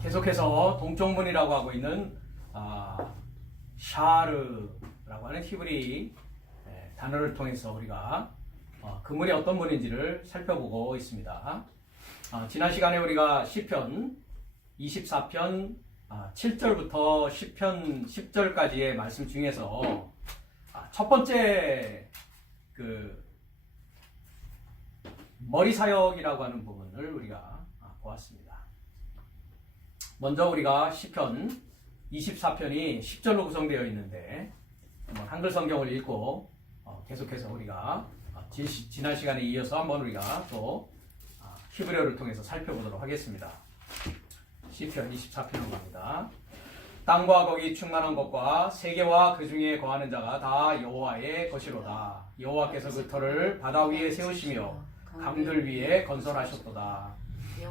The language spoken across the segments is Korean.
계속해서 동쪽문이라고 하고 있는 샤르라고 하는 히브리 단어를 통해서 우리가 그 문이 어떤 문인지를 살펴보고 있습니다. 지난 시간에 우리가 시편 24편 7절부터 시편 10절까지의 말씀 중에서 첫 번째 머리 사역이라고 하는 부분을 우리가 보았습니다. 먼저 우리가 시편 24편이 10절로 구성되어 있는데 한글 성경을 읽고 계속해서 우리가 지난 시간에 이어서 한번 우리가 또 히브리어를 통해서 살펴보도록 하겠습니다. 시편 24편으로 갑니다. 땅과 거기 충만한 것과 세계와 그 중에 거하는 자가 다 여호와의 것이로다. 여호와께서 그 터를 바다 위에 세우시며 강들 위에 건설하셨도다.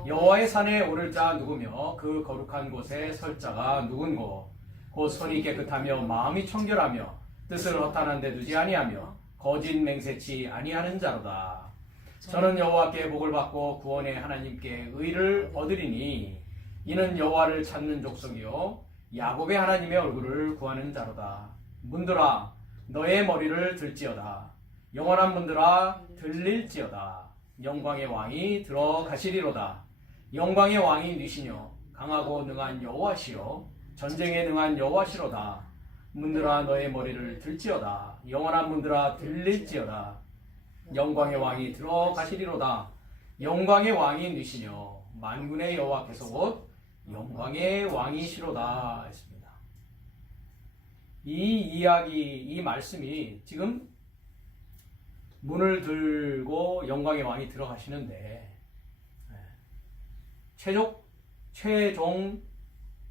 여호와의 산에 오를 자 누구며 그 거룩한 곳에 설 자가 누군고. 곧 손이 깨끗하며 마음이 청결하며 뜻을 허탄한 데 두지 아니하며 거짓 맹세치 아니하는 자로다. 저는 여호와께 복을 받고 구원의 하나님께 의를 얻으리니 이는 여호와를 찾는 족속이요 야곱의 하나님의 얼굴을 구하는 자로다. 문들아 너의 머리를 들지어다. 영원한 문들아 들릴지어다. 영광의 왕이 들어가시리로다. 영광의 왕이 니시뇨 강하고 능한 여호와시요 전쟁에 능한 여호와시로다. 문들아 너의 머리를 들지어다. 영원한 문들아 들릴지어다. 영광의 왕이 들어가시리로다. 영광의 왕이 니시뇨 만군의 여호와께서 곧 영광의 왕이시로다 했습니다. 이 이야기, 이 말씀이 지금 문을 들고 영광의 왕이 들어가시는데 최종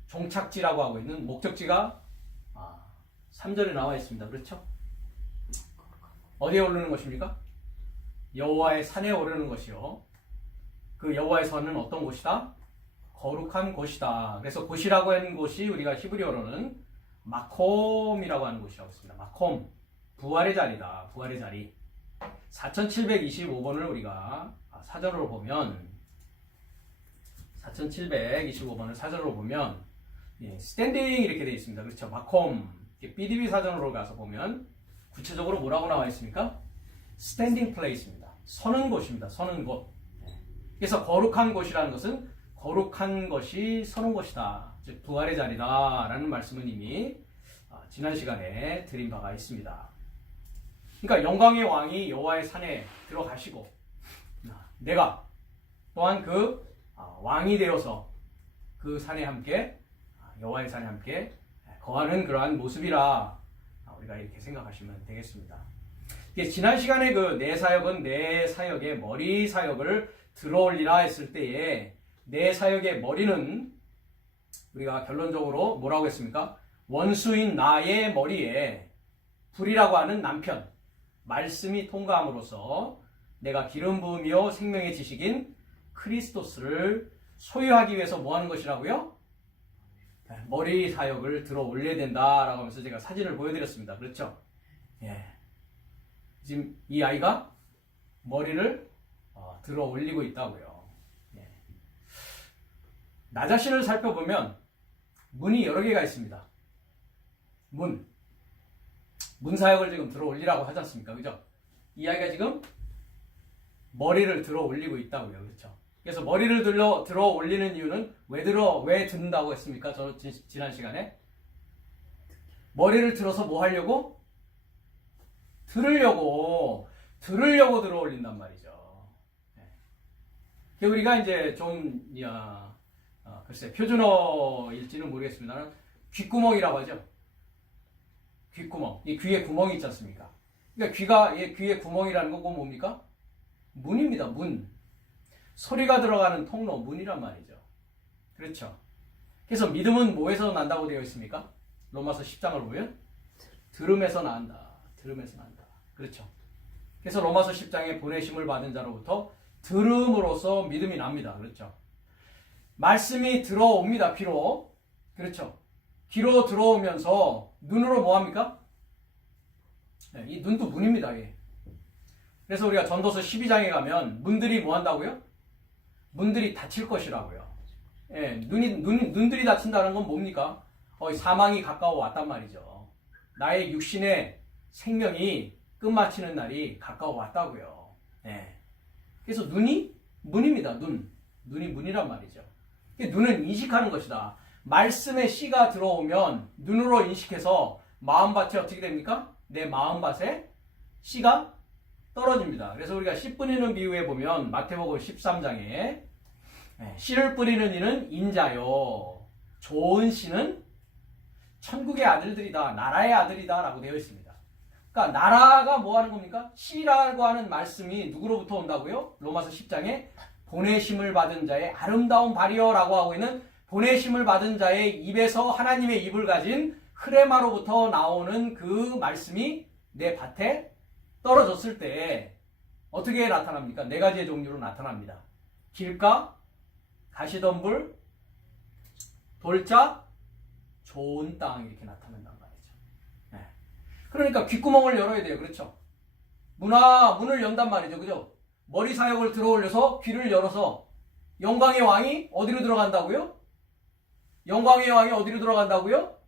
종착지라고 하고 있는 목적지가 3절에 나와 있습니다. 그렇죠? 어디에 오르는 것입니까? 여호와의 산에 오르는 것이요. 그 여호와의 산은 어떤 곳이다? 거룩한 곳이다. 그래서 곳이라고 하는 곳이 우리가 히브리어로는 마콤이라고 하는 곳이라고 했습니다. 마콤, 부활의 자리다. 부활의 자리. 4725번을 우리가 사전으로 보면 4725번을 사전으로 보면 스탠딩 이렇게 되어 있습니다. 그렇죠? 마콤. BDB 사전으로 가서 보면 구체적으로 뭐라고 나와 있습니까? 스탠딩 플레이스입니다. 서는 곳입니다. 서는 곳. 그래서 거룩한 곳이라는 것은 거룩한 것이 서는 곳이다. 즉 부활의 자리다 라는 말씀은 이미 지난 시간에 드린 바가 있습니다. 그러니까 영광의 왕이 여호와의 산에 들어가시고 내가 또한 그 왕이 되어서 그 산에 함께 여호와의 산에 함께 거하는 그러한 모습이라 우리가 이렇게 생각하시면 되겠습니다. 지난 시간에 그 내 사역은 내 사역의 머리 사역을 들어올리라 했을 때에 내 사역의 머리는 우리가 결론적으로 뭐라고 했습니까? 원수인 나의 머리에 불이라고 하는 남편 말씀이 통과함으로써 내가 기름 부으며 생명의 지식인 크리스토스를 소유하기 위해서 뭐 하는 것이라고요? 머리 사역을 들어 올려야 된다라고 하면서 제가 사진을 보여드렸습니다. 그렇죠? 지금 이 아이가 머리를 들어 올리고 있다고요. 나 자신을 살펴보면 문이 여러 개가 있습니다. 문 사역을 지금 들어 올리라고 하지 않습니까? 그죠? 이 아이가 지금 머리를 들어 올리고 있다고요. 그렇죠? 그래서 머리를 들어 올리는 이유는 왜 든다고 했습니까? 저 지난 시간에 머리를 들어서 뭐 하려고? 들으려고 들어 올린단 말이죠. 우리가 이제 좀 글쎄 표준어일지는 모르겠습니다만 귓구멍이라고 하죠. 귓구멍. 이 귀에 구멍이 있지 않습니까? 그러니까 귀에 구멍이라는 건 뭡니까? 문입니다. 문. 소리가 들어가는 통로, 문이란 말이죠. 그렇죠. 그래서 믿음은 뭐에서 난다고 되어 있습니까? 로마서 10장을 보면 들음에서 난다. 들음에서 난다. 그렇죠. 그래서 로마서 10장에 보내심을 받은 자로부터 들음으로써 믿음이 납니다. 그렇죠. 말씀이 들어옵니다. 귀로. 그렇죠. 귀로 들어오면서 눈으로 뭐합니까? 이 눈도 문입니다. 그래서 우리가 전도서 12장에 가면 문들이 뭐한다고요? 문들이 닫힐 것이라고요. 예, 눈들이 다친다는 건 뭡니까? 사망이 가까워 왔단 말이죠. 나의 육신의 생명이 끝마치는 날이 가까워 왔다고요. 예. 그래서 눈이 문입니다. 눈이 문이란 말이죠. 눈은 인식하는 것이다. 말씀의 씨가 들어오면 눈으로 인식해서 마음밭에 어떻게 됩니까? 내 마음밭에 씨가 떨어집니다. 그래서 우리가 씨 뿌리는 비유에 보면 마태복음 13장에 씨를 뿌리는 이는 인자요. 좋은 씨는 천국의 아들들이다. 나라의 아들이다. 라고 되어 있습니다. 그러니까 나라가 뭐 하는 겁니까? 씨라고 하는 말씀이 누구로부터 온다고요? 로마서 10장에 보내심을 받은 자의 아름다운 발이여 라고 하고 있는 보내심을 받은 자의 입에서 하나님의 입을 가진 흐레마로부터 나오는 그 말씀이 내 밭에 떨어졌을 때 어떻게 나타납니까? 네 가지의 종류로 나타납니다. 길가, 가시덤불, 돌자, 좋은 땅 이렇게 나타난단 말이죠. 네. 그러니까 귓구멍을 열어야 돼요. 그렇죠? 문을 연단 말이죠. 그죠? 머리 사역을 들어올려서 귀를 열어서 영광의 왕이 어디로 들어간다고요? 영광의 왕이 어디로 들어간다고요?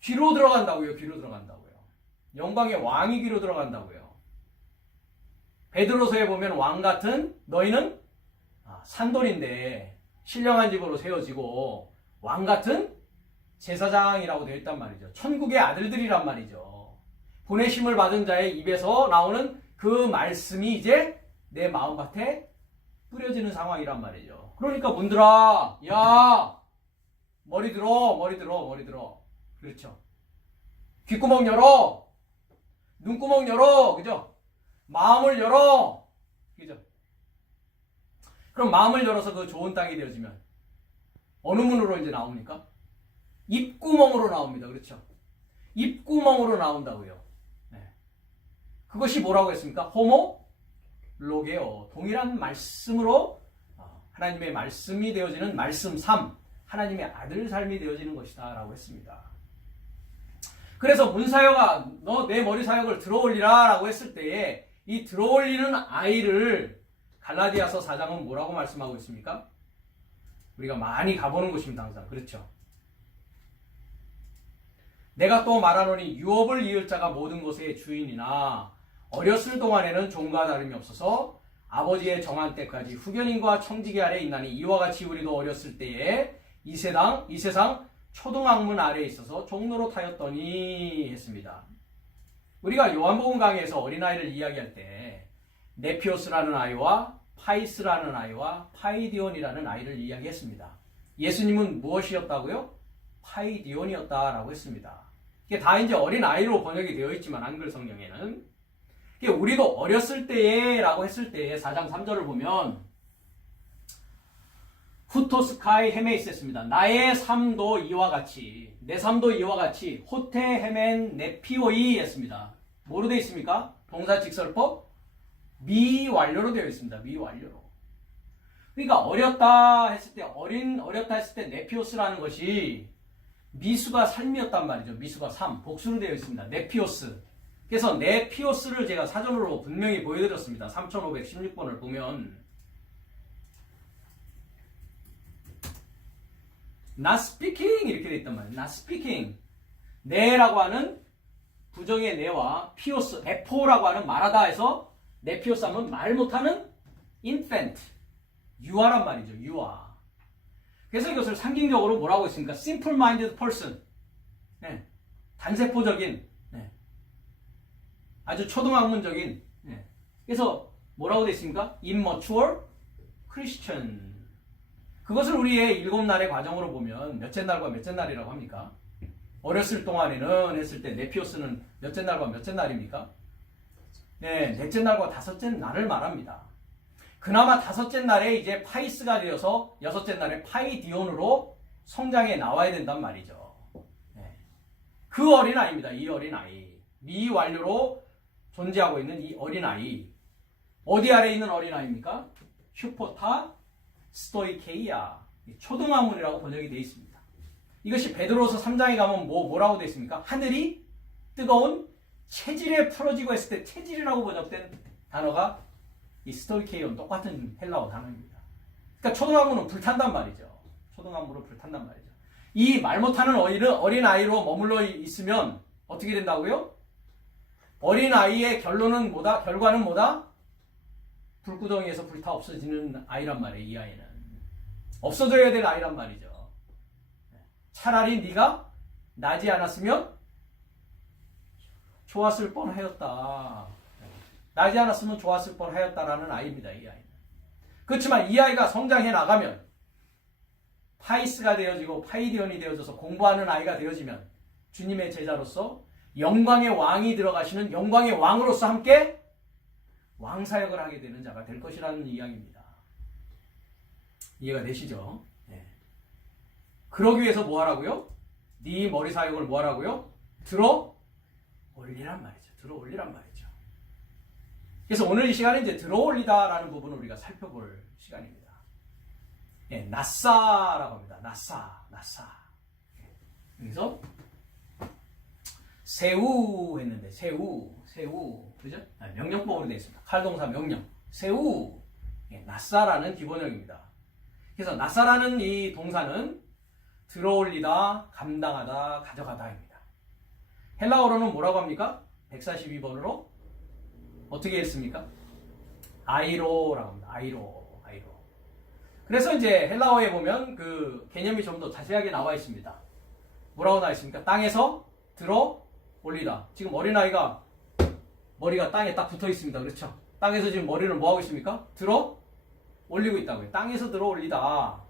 귀로 들어간다고요. 귀로 들어간다고요. 영광의 왕이 귀로 들어간다고요. 베드로서에 보면 왕 같은 너희는 산돌인데 신령한 집으로 세워지고 왕 같은 제사장이라고 되어 있단 말이죠. 천국의 아들들이란 말이죠. 보내심을 받은 자의 입에서 나오는 그 말씀이 이제 내 마음밭에 뿌려지는 상황이란 말이죠. 그러니까 문들아, 야, 머리 들어. 그렇죠. 귓구멍 열어. 눈구멍 열어. 그죠? 마음을 열어. 그죠? 그럼 마음을 열어서 그 좋은 땅이 되어지면 어느 문으로 이제 나옵니까? 입구멍으로 나옵니다. 그렇죠? 입구멍으로 나온다고요. 네. 그것이 뭐라고 했습니까? 호모 로게오. 동일한 말씀으로 하나님의 말씀이 되어지는 말씀 3. 하나님의 아들 삶이 되어지는 것이다 라고 했습니다. 그래서 문사여가 너 내 머리 사역을 들어올리라 라고 했을 때에 이 들어올리는 아이를 갈라디아서 4장은 뭐라고 말씀하고 있습니까? 우리가 많이 가보는 곳입니다. 항상. 그렇죠? 내가 또 말하노니 유업을 이을 자가 모든 것의 주인이나 어렸을 동안에는 종과 다름이 없어서 아버지의 정한 때까지 후견인과 청지기 아래 있나니 이와 같이 우리도 어렸을 때에 이 세상 초등학문 아래에 있어서 종로로 타였더니 했습니다. 우리가 요한복음 강의에서 어린아이를 이야기할 때 네피오스라는 아이와 파이스라는 아이와 파이디온이라는 아이를 이야기했습니다. 예수님은 무엇이었다고요? 파이디온이었다라고 했습니다. 이게 다 이제 어린아이로 번역이 되어 있지만 한글 성경에는 우리도 어렸을 때에 라고 했을 때에 4장 3절을 보면 후토스카이 헤메이스 했습니다. 나의 삶도 이와 같이 내 삶도 이와 같이 호테 헤멘 네피오이 했습니다. 뭐로 되어 있습니까? 동사 직설법 미완료로 되어 있습니다. 미완료로. 그러니까 어렸다 했을 때 어렸다 했을 때 네피오스라는 것이 미수가 3이었단 말이죠. 미수가 3 복수로 되어 있습니다. 네피오스. 그래서 네피오스를 제가 사전으로 분명히 보여드렸습니다. 3516번을 보면 not speaking 이렇게 되어 있단 말이에요. not speaking. 네라고 하는 부정의 네와 피오스, 에포라고 하는 말하다 해서 네피오스 하면 말 못하는 infant. 유아란 말이죠. 유아. 그래서 이것을 상징적으로 뭐라고 했습니까? simple-minded person. 네. 단세포적인, 네. 아주 초등학문적인. 네. 그래서 뭐라고 되어 있습니까? immature Christian. 그것을 우리의 7날의 과정으로 보면 몇째 날과 몇째 날이라고 합니까? 어렸을 동안에는 했을 때 네피오스는 몇째 날과 몇째 날입니까? 네, 넷째 날과 다섯째 날을 말합니다. 그나마 다섯째 날에 이제 파이스가 되어서 여섯째 날에 파이디온으로 성장해 나와야 된단 말이죠. 네. 그 어린아이입니다. 이 어린아이. 미완료로 존재하고 있는 이 어린아이. 어디 아래 있는 어린아이입니까? 슈포타 스토이케이아. 초등학문이라고 번역이 되어 있습니다. 이것이 베드로서 3장에 가면 뭐라고 되어 있습니까? 하늘이 뜨거운 체질에 풀어지고 했을 때 체질이라고 번역된 단어가 이 스토이케이온 똑같은 헬라어 단어입니다. 그러니까 초등학문은 불탄단 말이죠. 초등학문으로 불탄단 말이죠. 이 말 못하는 어린 아이로 머물러 있으면 어떻게 된다고요? 어린 아이의 결과는 뭐다? 불구덩이에서 불타 없어지는 아이란 말이에요. 이 아이는 없어져야 될 아이란 말이죠. 차라리 네가 나지 않았으면 좋았을 뻔하였다. 나지 않았으면 좋았을 뻔하였다라는 아이입니다. 이 아이는. 그렇지만 이 아이가 성장해 나가면 파이스가 되어지고 파이디언이 되어져서 공부하는 아이가 되어지면 주님의 제자로서 영광의 왕이 들어가시는 영광의 왕으로서 함께 왕사역을 하게 되는 자가 될 것이라는 이야기입니다. 이해가 되시죠? 네. 그러기 위해서 뭐 하라고요? 네 머리 사역을 뭐 하라고요? 들어 올리란 말이죠. 들어 올리란 말이죠. 그래서 오늘 이 시간에 이제 들어 올리다라는 부분을 우리가 살펴볼 시간입니다. 예, 나사라고 합니다. 나사. 그래서 세우 했는데 세우 그죠? 명령법으로 되어 있습니다. 칼동사 명령 세우. 예, 나사라는 기본형입니다. 그래서 나사라는 이 동사는 들어올리다, 감당하다, 가져가다입니다. 헬라어로는 뭐라고 합니까? 142번으로 어떻게 했습니까? 아이로라고 합니다. 아이로. 그래서 이제 헬라어에 보면 그 개념이 좀 더 자세하게 나와 있습니다. 뭐라고 나와 있습니까? 땅에서 들어 올리다. 지금 어린아이가 머리가 땅에 딱 붙어 있습니다. 그렇죠? 땅에서 지금 머리를 뭐 하고 있습니까? 들어 올리고 있다고요. 땅에서 들어 올리다.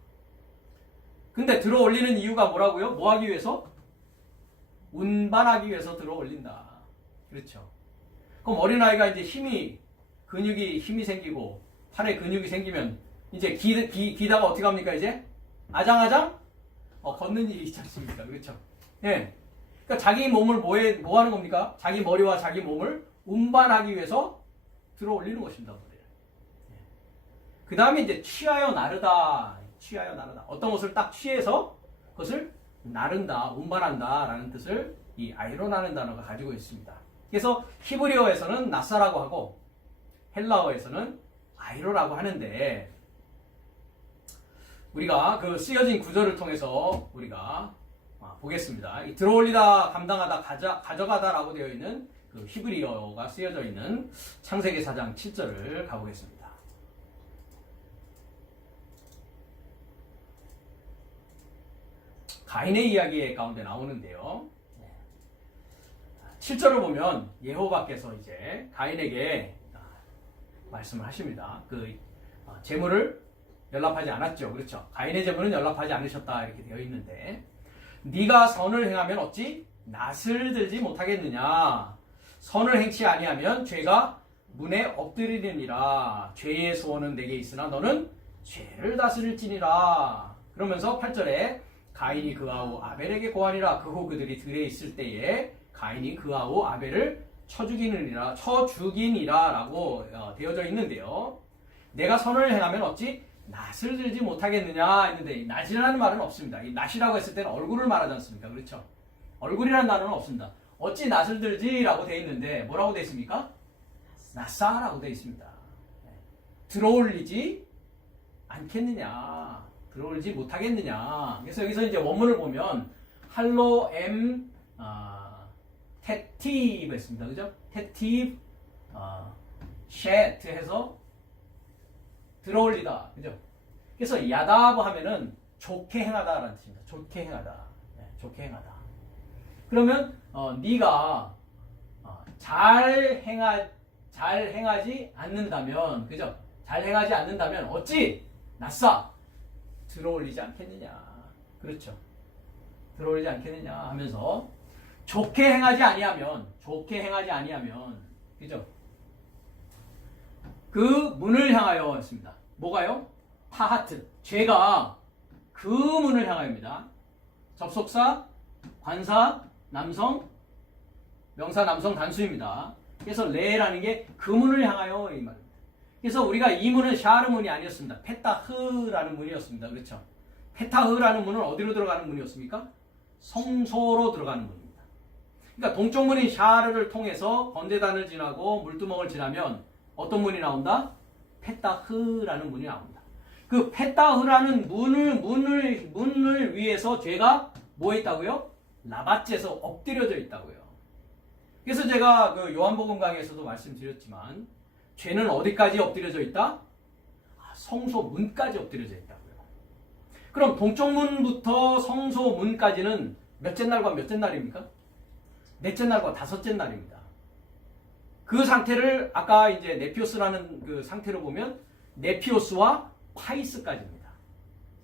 근데 들어 올리는 이유가 뭐라고요? 뭐 하기 위해서? 운반하기 위해서 들어 올린다. 그렇죠? 그럼 어린아이가 이제 근육이 힘이 생기고 팔에 근육이 생기면 이제 기다가 어떻게 합니까? 이제 아장아장 걷는 일이 있지 않습니까? 그렇죠? 예. 그러니까 자기 몸을 뭐 하는 겁니까? 자기 머리와 자기 몸을 운반하기 위해서 들어 올리는 것입니다. 그 다음에 이제 취하여 나르다. 어떤 것을 딱 취해서 그것을 나른다, 운반한다 라는 뜻을 이 아이로라는 단어가 가지고 있습니다. 그래서 히브리어에서는 나사라고 하고 헬라어에서는 아이로라고 하는데 우리가 그 쓰여진 구절을 통해서 우리가 보겠습니다. 이 들어올리다, 감당하다, 가져가다라고 되어 있는 그 히브리어가 쓰여져 있는 창세기 4장 7절을 가보겠습니다. 가인의 이야기 가운데 나오는데요. 7절을 보면 여호와께서 이제 가인에게 말씀을 하십니다. 그 재물을 연락하지 않았죠. 그렇죠? 가인의 재물은 연락하지 않으셨다 이렇게 되어 있는데 네가 선을 행하면 어찌 낫을 들지 못하겠느냐. 선을 행치 아니하면 죄가 문에 엎드리느니라. 죄의 소원은 내게 있으나 너는 죄를 다스릴지니라. 그러면서 8절에 가인이 그 아우 아벨에게 고하니라. 그 후 그들이 들에 있을 때에 가인이 그 아우 아벨을 쳐 죽이니라 라고 되어져 있는데요. 내가 선을 행하면 어찌 낫을 들지 못하겠느냐 했는데 낫이라는 말은 없습니다. 이 낫이라고 했을 때는 얼굴을 말하지 않습니까? 그렇죠? 얼굴이라는 단어는 없습니다. 어찌 낫을 들지라고 되어 있는데 뭐라고 되어 있습니까? 낫사라고 되어 있습니다. 들어올리지 않겠느냐, 들어올리지 못하겠느냐. 그래서 여기서 이제 원문을 보면 할로 테티브 했습니다. 그죠? 테티브 셰트 해서 들어올리다. 그죠? 그래서 야다브 하면은 좋게 행하다라는 뜻입니다. 좋게 행하다. 네, 좋게 행하다. 그러면 네가 잘 행하지 않는다면, 그죠? 잘 행하지 않는다면 어찌 낫사 들어올리지 않겠느냐. 그렇죠? 들어올리지 않겠느냐 하면서 좋게 행하지 아니하면, 그죠? 그 문을 향하여 했습니다. 뭐가요? 타하트. 죄가 그 문을 향하여입니다. 접속사, 관사, 남성, 명사, 남성 단수입니다. 그래서 레라는 게 그 문을 향하여 이 말입니다. 그래서 우리가 이 문은 샤르 문이 아니었습니다. 페타흐라는 문이었습니다. 그렇죠? 페타흐라는 문은 어디로 들어가는 문이었습니까? 성소로 들어가는 문입니다. 그러니까 동쪽 문인 샤르를 통해서 건대단을 지나고 물두멍을 지나면 어떤 문이 나온다? 페타흐라는 문이 나옵니다. 그 페타흐라는 문을 위해서 죄가 뭐 했다고요? 라바째서 엎드려져 있다고요. 그래서 제가 그 요한복음 강의에서도 말씀드렸지만 죄는 어디까지 엎드려져 있다? 성소 문까지 엎드려져 있다고요. 그럼 동쪽 문부터 성소 문까지는 몇째 날과 몇째 날입니까? 넷째 날과 다섯째 날입니다. 그 상태를 아까 이제 네피오스라는 그 상태로 보면 네피오스와 파이스까지입니다.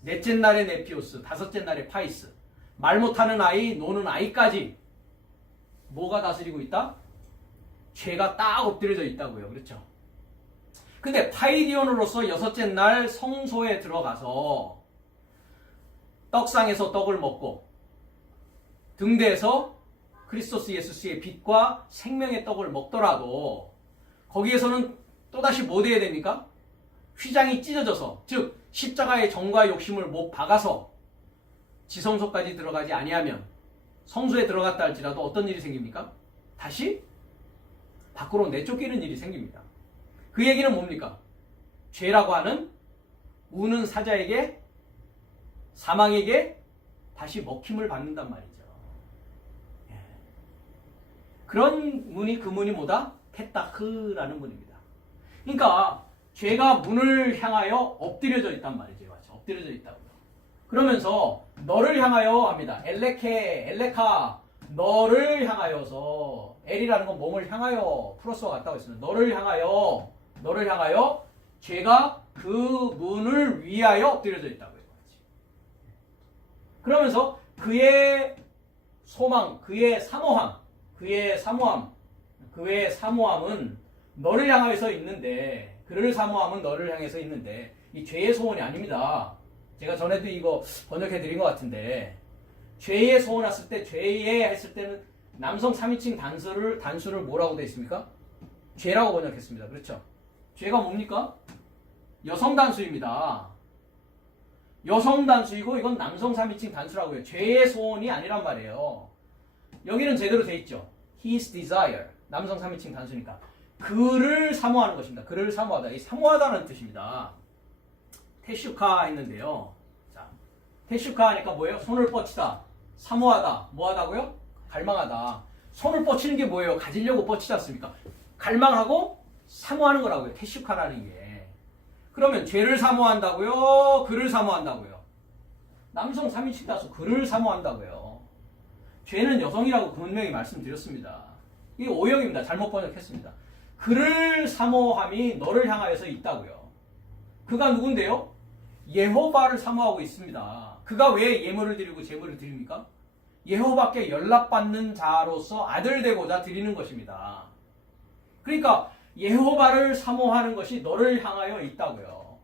넷째 날에 네피오스, 다섯째 날에 파이스. 말 못하는 아이, 노는 아이까지 뭐가 다스리고 있다? 죄가 딱 엎드려져 있다고요. 그렇죠? 근데 파이디온으로서 여섯째 날 성소에 들어가서 떡상에서 떡을 먹고 등대에서 크리스토스 예수스의 빛과 생명의 떡을 먹더라도 거기에서는 또다시 뭐 돼야 됩니까? 휘장이 찢어져서, 즉 십자가의 정과 욕심을 못 박아서 지성소까지 들어가지 아니하면 성소에 들어갔다 할지라도 어떤 일이 생깁니까? 다시 밖으로 내쫓기는 일이 생깁니다. 그 얘기는 뭡니까? 죄라고 하는 우는 사자에게, 사망에게 다시 먹힘을 받는단 말이죠. 그런 문이, 그 문이 뭐다? 페타흐라는 문입니다. 그러니까 죄가 문을 향하여 엎드려져 있단 말이죠. 맞죠? 엎드려져 있다고요. 그러면서 너를 향하여 합니다. 엘레카, 너를 향하여서, 엘이라는 건 몸을 향하여 플러스와 같다고 했습니다. 너를 향하여 죄가 그 문을 위하여 엎드려져 있다고요. 그러면서 그의 소망, 그의 사모함은 너를 향해서 있는데, 그를 사모함은 너를 향해서 있는데, 이 죄의 소원이 아닙니다. 제가 전에도 이거 번역해 드린 것 같은데, 죄의 소원 했을 때, 죄의 했을 때는 남성 3인칭 단수를 뭐라고 되어 있습니까? 죄라고 번역했습니다. 그렇죠? 죄가 뭡니까? 여성 단수입니다. 여성 단수이고 이건 남성 3인칭 단수라고 해요. 죄의 소원이 아니란 말이에요. 여기는 제대로 돼 있죠. His desire. 남성 3인칭 단수니까. 그를 사모하는 것입니다. 그를 사모하다. 이 사모하다는 뜻입니다. 테슈카 했는데요. 자, 테슈카 하니까 뭐예요? 손을 뻗치다. 사모하다. 뭐 하다고요? 갈망하다. 손을 뻗치는 게 뭐예요? 가지려고 뻗치지 않습니까? 갈망하고 사모하는 거라고요. 테슈카라는 게. 그러면 죄를 사모한다고요? 그를 사모한다고요? 남성 3인칭 단수 그를 사모한다고요. 죄는 여성이라고 분명히 말씀드렸습니다. 이게 오역입니다. 잘못 번역했습니다. 그를 사모함이 너를 향하여서 있다고요. 그가 누군데요? 예호바를 사모하고 있습니다. 그가 왜 예물을 드리고 제물을 드립니까? 예호바께 연락받는 자로서 아들 되고자 드리는 것입니다. 그러니까 예호바를 사모하는 것이 너를 향하여 있다고요.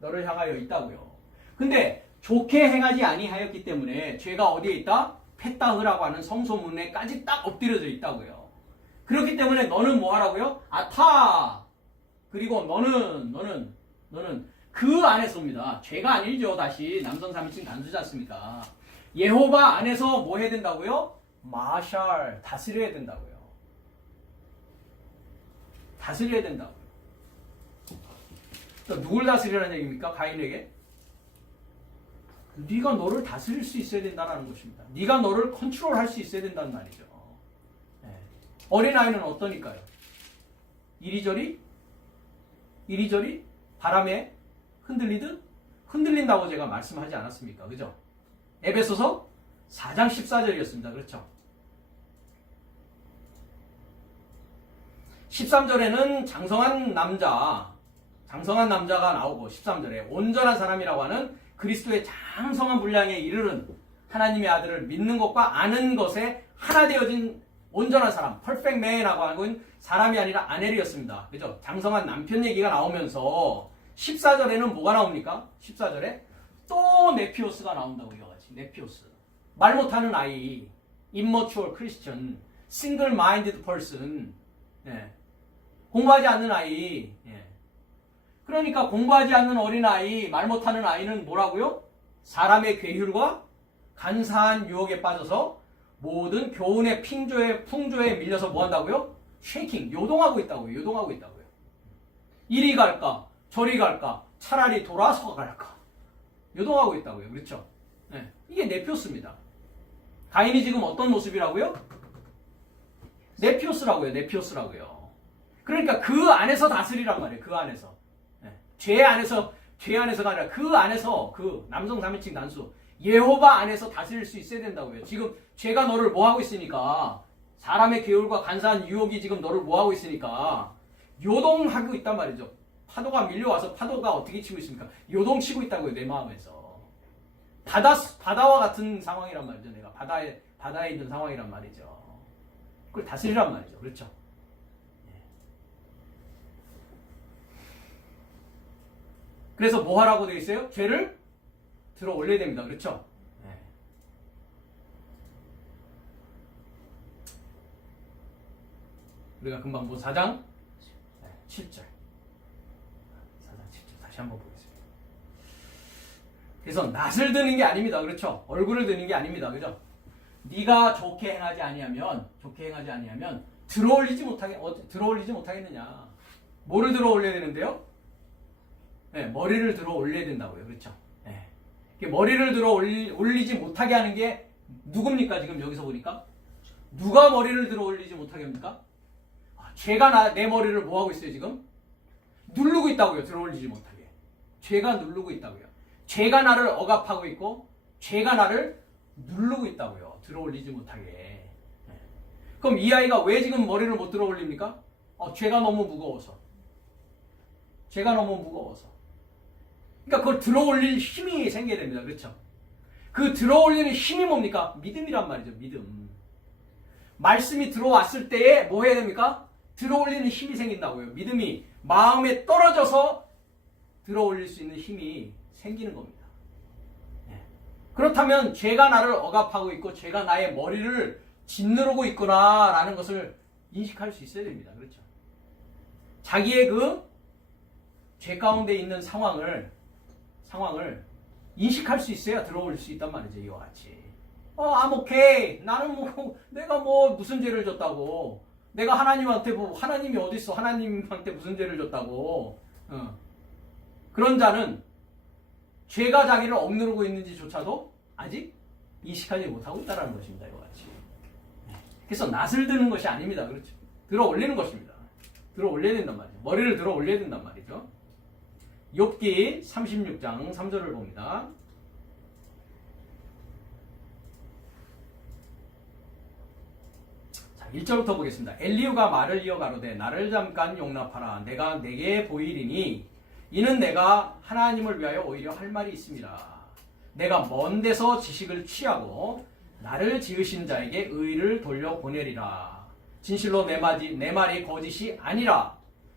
너를 향하여 있다고요. 근데 좋게 행하지 아니하였기 때문에 죄가 어디에 있다? 페타흐라고 하는 성소문에까지 딱 엎드려져 있다고요. 그렇기 때문에 너는 뭐 하라고요? 아타! 그리고 너는 그 안에서입니다. 죄가 아니죠. 다시 남성 3인칭 단수지 않습니까? 예호바 안에서 뭐 해야 된다고요? 마샬, 다스려야 된다고요. 다스려야 된다고요. 누굴 다스리라는 얘기입니까? 가인에게? 네가 너를 다스릴 수 있어야 된다는 것입니다. 네가 너를 컨트롤할 수 있어야 된다는 말이죠. 네. 어린아이는 어떠니까요? 이리저리 바람에 흔들리듯 흔들린다고 제가 말씀하지 않았습니까? 그죠? 에베소서 4장 14절이었습니다. 그렇죠? 13절에는 장성한 남자가 나오고 13절에 온전한 사람이라고 하는 그리스도의 장성한 분량에 이르는 하나님의 아들을 믿는 것과 아는 것에 하나 되어진 온전한 사람, perfect man이라고 하는 사람이 아니라 아넬이었습니다. 그죠? 장성한 남편 얘기가 나오면서 14절에는 뭐가 나옵니까? 14절에 또 네피오스가 나온다고 이거같이. 네피오스. 말 못하는 아이, immature Christian, single-minded person. 네. 공부하지 않는 아이. 예. 그러니까 공부하지 않는 어린아이, 말 못하는 아이는 뭐라고요? 사람의 괴휼과 간사한 유혹에 빠져서 모든 교훈의 풍조에 밀려서 뭐 한다고요? 쉐이킹, 요동하고 있다고요. 이리 갈까? 저리 갈까? 차라리 돌아서 갈까? 요동하고 있다고요. 그렇죠? 네. 이게 네피오스입니다. 가인이 지금 어떤 모습이라고요? 네피오스라고요. 네피오스라고요. 그러니까 그 안에서 다스리란 말이에요. 그 안에서. 네. 죄 안에서가 아니라 그 안에서 그 남성 3인칭 단수 예호바 안에서 다스릴 수 있어야 된다고요. 지금 죄가 너를 뭐하고 있으니까 사람의 계율과 간사한 유혹이 지금 너를 뭐하고 있으니까 요동하고 있단 말이죠. 파도가 밀려와서 파도가 어떻게 치고 있습니까? 요동치고 있다고요. 내 마음에서. 바다와 같은 상황이란 말이죠. 내가 바다에 있는 상황이란 말이죠. 그걸 다스리란 말이죠. 그렇죠? 그래서 뭐 하라고 되어 있어요? 죄를 들어 올려야 됩니다. 그렇죠? 네. 우리가 금방 본 4장 7절. 4장 7절 다시 한번 보겠습니다. 그래서 낯을 드는 게 아닙니다. 그렇죠? 얼굴을 드는 게 아닙니다. 그죠? 네가 좋게 행하지 아니하면 들어올리지 못하겠느냐? 뭐를 들어 올려야 되는데요? 네, 머리를 들어 올려야 된다고요. 그렇죠? 네. 머리를 들어 올리지 못하게 하는 게 누굽니까? 지금 여기서 보니까 누가 머리를 들어 올리지 못하게 합니까? 죄가 내 머리를 뭐 하고 있어요? 지금 누르고 있다고요. 들어 올리지 못하게. 죄가 누르고 있다고요. 죄가 나를 억압하고 있고 죄가 나를 누르고 있다고요. 들어 올리지 못하게. 네. 그럼 이 아이가 왜 지금 머리를 못 들어 올립니까? 죄가 너무 무거워서. 그러니까 그걸 들어 올릴 힘이 생겨야 됩니다. 그렇죠? 그 들어 올리는 힘이 뭡니까? 믿음이란 말이죠. 믿음. 말씀이 들어왔을 때에 뭐 해야 됩니까? 들어 올리는 힘이 생긴다고요. 믿음이 마음에 떨어져서 들어 올릴 수 있는 힘이 생기는 겁니다. 네. 그렇다면 죄가 나를 억압하고 있고 죄가 나의 머리를 짓누르고 있구나라는 것을 인식할 수 있어야 됩니다. 그렇죠? 자기의 그 죄 가운데 있는 상황을 인식할 수 있어야 들어올 수 있단 말이죠. 이와 같이. I'm okay. 나는 내가 무슨 죄를 졌다고. 내가 하나님한테 하나님이 어디 있어? 하나님한테 무슨 죄를 졌다고. 그런 자는 죄가 자기를 억누르고 있는지조차도 아직 인식하지 못하고 있다는 것입니다. 이와 같이. 그래서 낯을 드는 것이 아닙니다. 그렇죠? 들어 올리는 것입니다. 들어 올려야 된단 말이죠. 머리를 들어 올려야 된단 말이죠. 욥기 36장 3절을 봅니다. 자, 1절부터 보겠습니다. 엘리후가 말을 이어 가로되 나를 잠깐 용납하라. 내가 내게 보이리니 이는 내가 하나님을 위하여 오히려 할 말이 있습니다. 내가 먼 데서 지식을 취하고 나를 지으신 자에게 의를 돌려보내리라. 진실로 내 말이 거짓이 아니라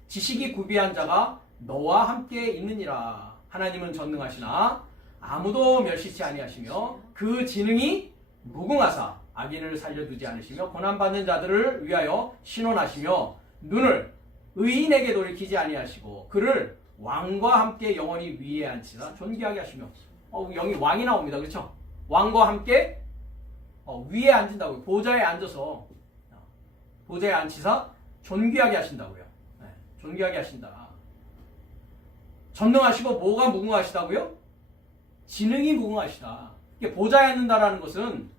지식이 구비한 자가 너와 함께 있느니라. 하나님은 전능하시나 아무도 멸시치 아니하시며 그 지능이 무궁하사 악인을 살려두지 않으시며 고난받는 자들을 위하여 신원하시며 눈을 의인에게 돌이키지 아니하시고 그를 왕과 함께 영원히 위에 앉히사 존귀하게 하시며 여기 왕이 나옵니다. 그렇죠? 왕과 함께 위에 앉힌다고요. 보좌에 앉아서 보좌에 앉히사 존귀하게 하신다고요. 네, 존귀하게 하신다. 전능하시고 뭐가 무궁하시다고요? 지능이 무궁하시다. 보좌에 앉는다라는 것은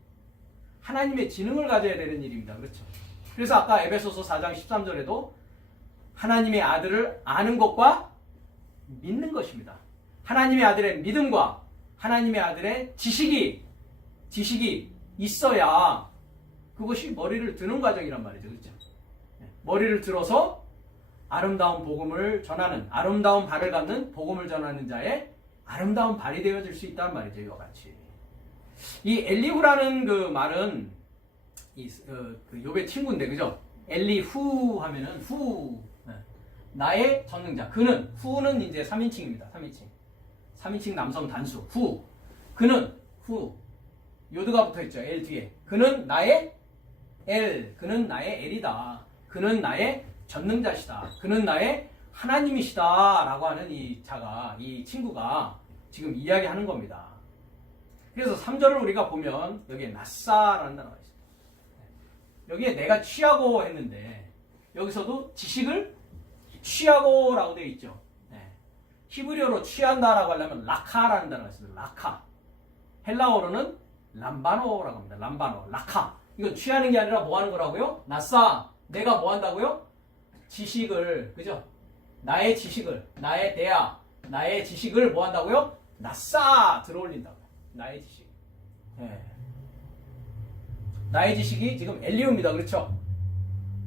하나님의 지능을 가져야 되는 일입니다. 그렇죠? 그래서 아까 에베소서 4장 13절에도 하나님의 아들을 아는 것과 믿는 것입니다. 하나님의 아들의 믿음과 하나님의 아들의 지식이 있어야 그것이 머리를 드는 과정이란 말이죠. 그렇죠? 머리를 들어서 아름다운 복음을 전하는, 아름다운 발을 갖는 복음을 전하는 자의 아름다운 발이 되어질 수 있다는 말이죠. 이와 같이. 이 엘리후라는 그 말은 그 욥의 친구인데, 그죠? 엘리후 하면은 나의 전능자. 그는, 후는 이제 3인칭입니다. 3인칭 남성 단수. 그는 요드가 붙어 있죠. L 뒤에. 그는 나의 L이다. 그는 나의 전능자시다. 그는 나의 하나님이시다. 라고 하는 이 친구가 지금 이야기하는 겁니다. 그래서 3절을 우리가 보면 여기에 낫사라는 단어가 있습니다. 여기에 내가 취하고 했는데 여기서도 지식을 취하고 라고 되어 있죠. 히브리어로 취한다라고 하려면 라카라는 단어가 있습니다. 라카. 헬라어로는 람바노라고 합니다. 람바노, 라카. 이건 취하는 게 아니라 뭐 하는 거라고요? 나싸. 내가 뭐 한다고요? 지식을, 그죠? 나의 지식을, 나의 대화, 나의 지식을 뭐 한다고요? 나싸 들어올린다고. 나의 지식. 네. 나의 지식이 지금 엘리우입니다. 그렇죠?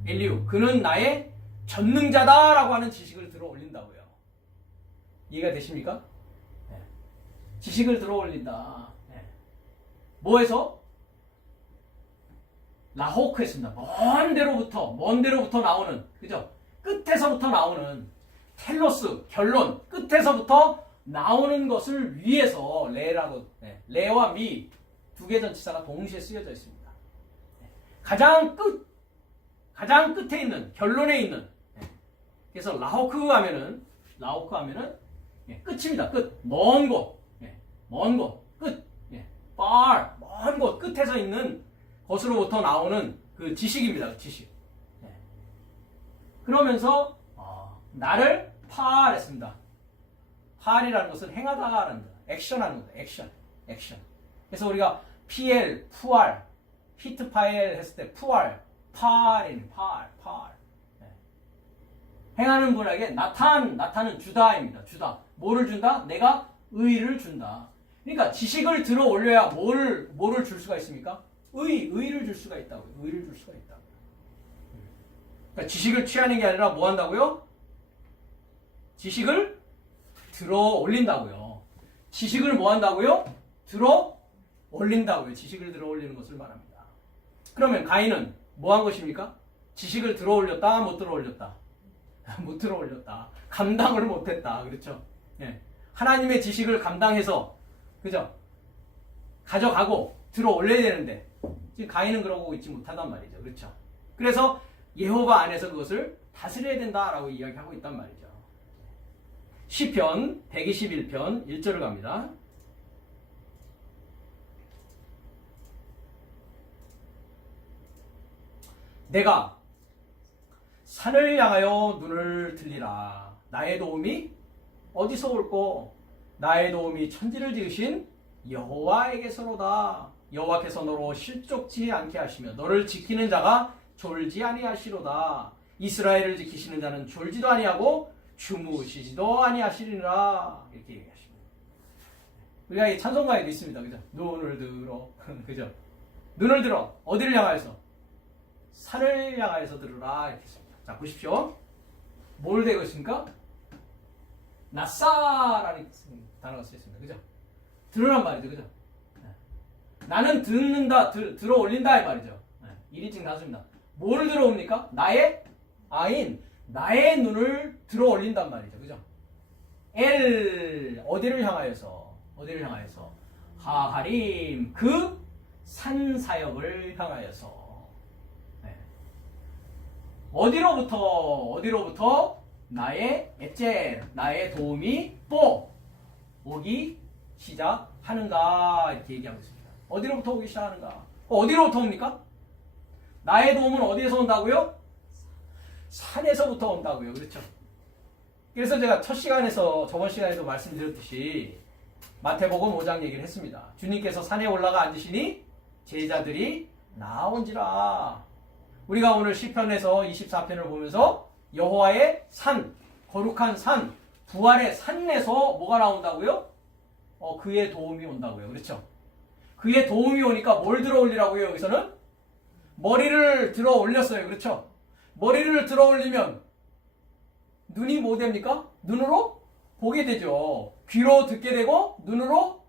엘리우. 그는 나의 전능자다라고 하는 지식을 들어올린다고요. 이해가 되십니까? 네. 지식을 들어올린다. 네. 뭐해서? 라호크 했습니다. 먼 데로부터 나오는, 그죠? 끝에서부터 나오는 텔로스, 결론, 끝에서부터 나오는 것을 위해서 레라고, 네. 레와 미 두 개 전치사가 동시에 쓰여져 있습니다. 네. 가장 끝에 있는, 결론에 있는. 네. 그래서 라호크 하면은 네. 끝입니다. 끝. 먼 곳. 네. 먼 곳. 끝. 네. far. 먼 곳. 끝에서 있는 것으로부터 나오는 그 지식입니다. 지식. 네. 그러면서 나를 파했습니다. 파이라는 것은 행하다라는 거, 액션하는 겁니다. 액션. 그래서 우리가 PL, 푸알, 히트 파일 했을 때 푸알, 파인, 파알. 네. 행하는 분에게 나타는 주다입니다. 주다. 뭐를 준다? 내가 의를 준다. 그러니까 지식을 들어 올려야 뭐를 줄 수가 있습니까? 의를 줄 수가 있다고요. 의를 줄 수가 있다고요. 그러니까 지식을 취하는 게 아니라 뭐 한다고요? 지식을 들어 올린다고요. 지식을 뭐 한다고요? 들어 올린다고요. 지식을 들어 올리는 것을 말합니다. 그러면 가인은 뭐 한 것입니까? 지식을 들어 올렸다, 못 들어 올렸다? 못 들어 올렸다. 감당을 못했다. 그렇죠? 예. 하나님의 지식을 감당해서, 그죠? 가져가고 들어 올려야 되는데, 지금 가인은 그러고 있지 못하단 말이죠. 그렇죠? 그래서 여호와 안에서 그것을 다스려야 된다라고 이야기하고 있단 말이죠. 시편 121편 1절을 갑니다. 내가 산을 향하여 눈을 들리라. 나의 도움이 어디서 올꼬? 나의 도움이 천지를 지으신 여호와에게서로다. 여호와께서 너로 실족치 않게 하시며 너를 지키는 자가 졸지 아니하시로다. 이스라엘을 지키시는 자는 졸지도 아니하고 주무시지도 아니하시리라. 이렇게 얘기하십니다. 우리가 이 찬송가에도 있습니다. 그죠? 눈을 들어. 그죠? 눈을 들어. 어디를 향하여서? 산을 향하여서 들으라. 이렇게 했습니다. 자, 보십시오. 뭘 되고 있습니까? 나싸라는 단어가 쓰였습니다. 그죠? 들으란 말이죠. 그죠? 나는 듣는다, 들어 올린다 이 말이죠. 1인칭 단수입니다. 뭘 들어 옵니까? 나의 아인, 나의 눈을 들어 올린단 말이죠. 그죠? 어디를 향하여서? 하하림, 그 산사역을 향하여서. 네. 어디로부터? 나의 나의 도움이 오기 시작하는가 이렇게 얘기하고 있습니다. 어디로부터 오기 시작하는가? 어디로부터 옵니까? 나의 도움은 어디에서 온다고요? 산에서부터 온다고요. 그렇죠? 그래서 제가 저번 시간에도 말씀드렸듯이 마태복음 5장 얘기를 했습니다. 주님께서 산에 올라가 앉으시니 제자들이 나온지라. 우리가 오늘 시편에서 24편을 보면서 여호와의 산, 거룩한 산, 부활의 산에서 뭐가 나온다고요? 그의 도움이 온다고요. 그렇죠? 그의 도움이 오니까 뭘 들어 올리라고요? 여기서는 머리를 들어 올렸어요. 그렇죠? 머리를 들어 올리면 눈이 뭐 됩니까? 눈으로 보게 되죠. 귀로 듣게 되고 눈으로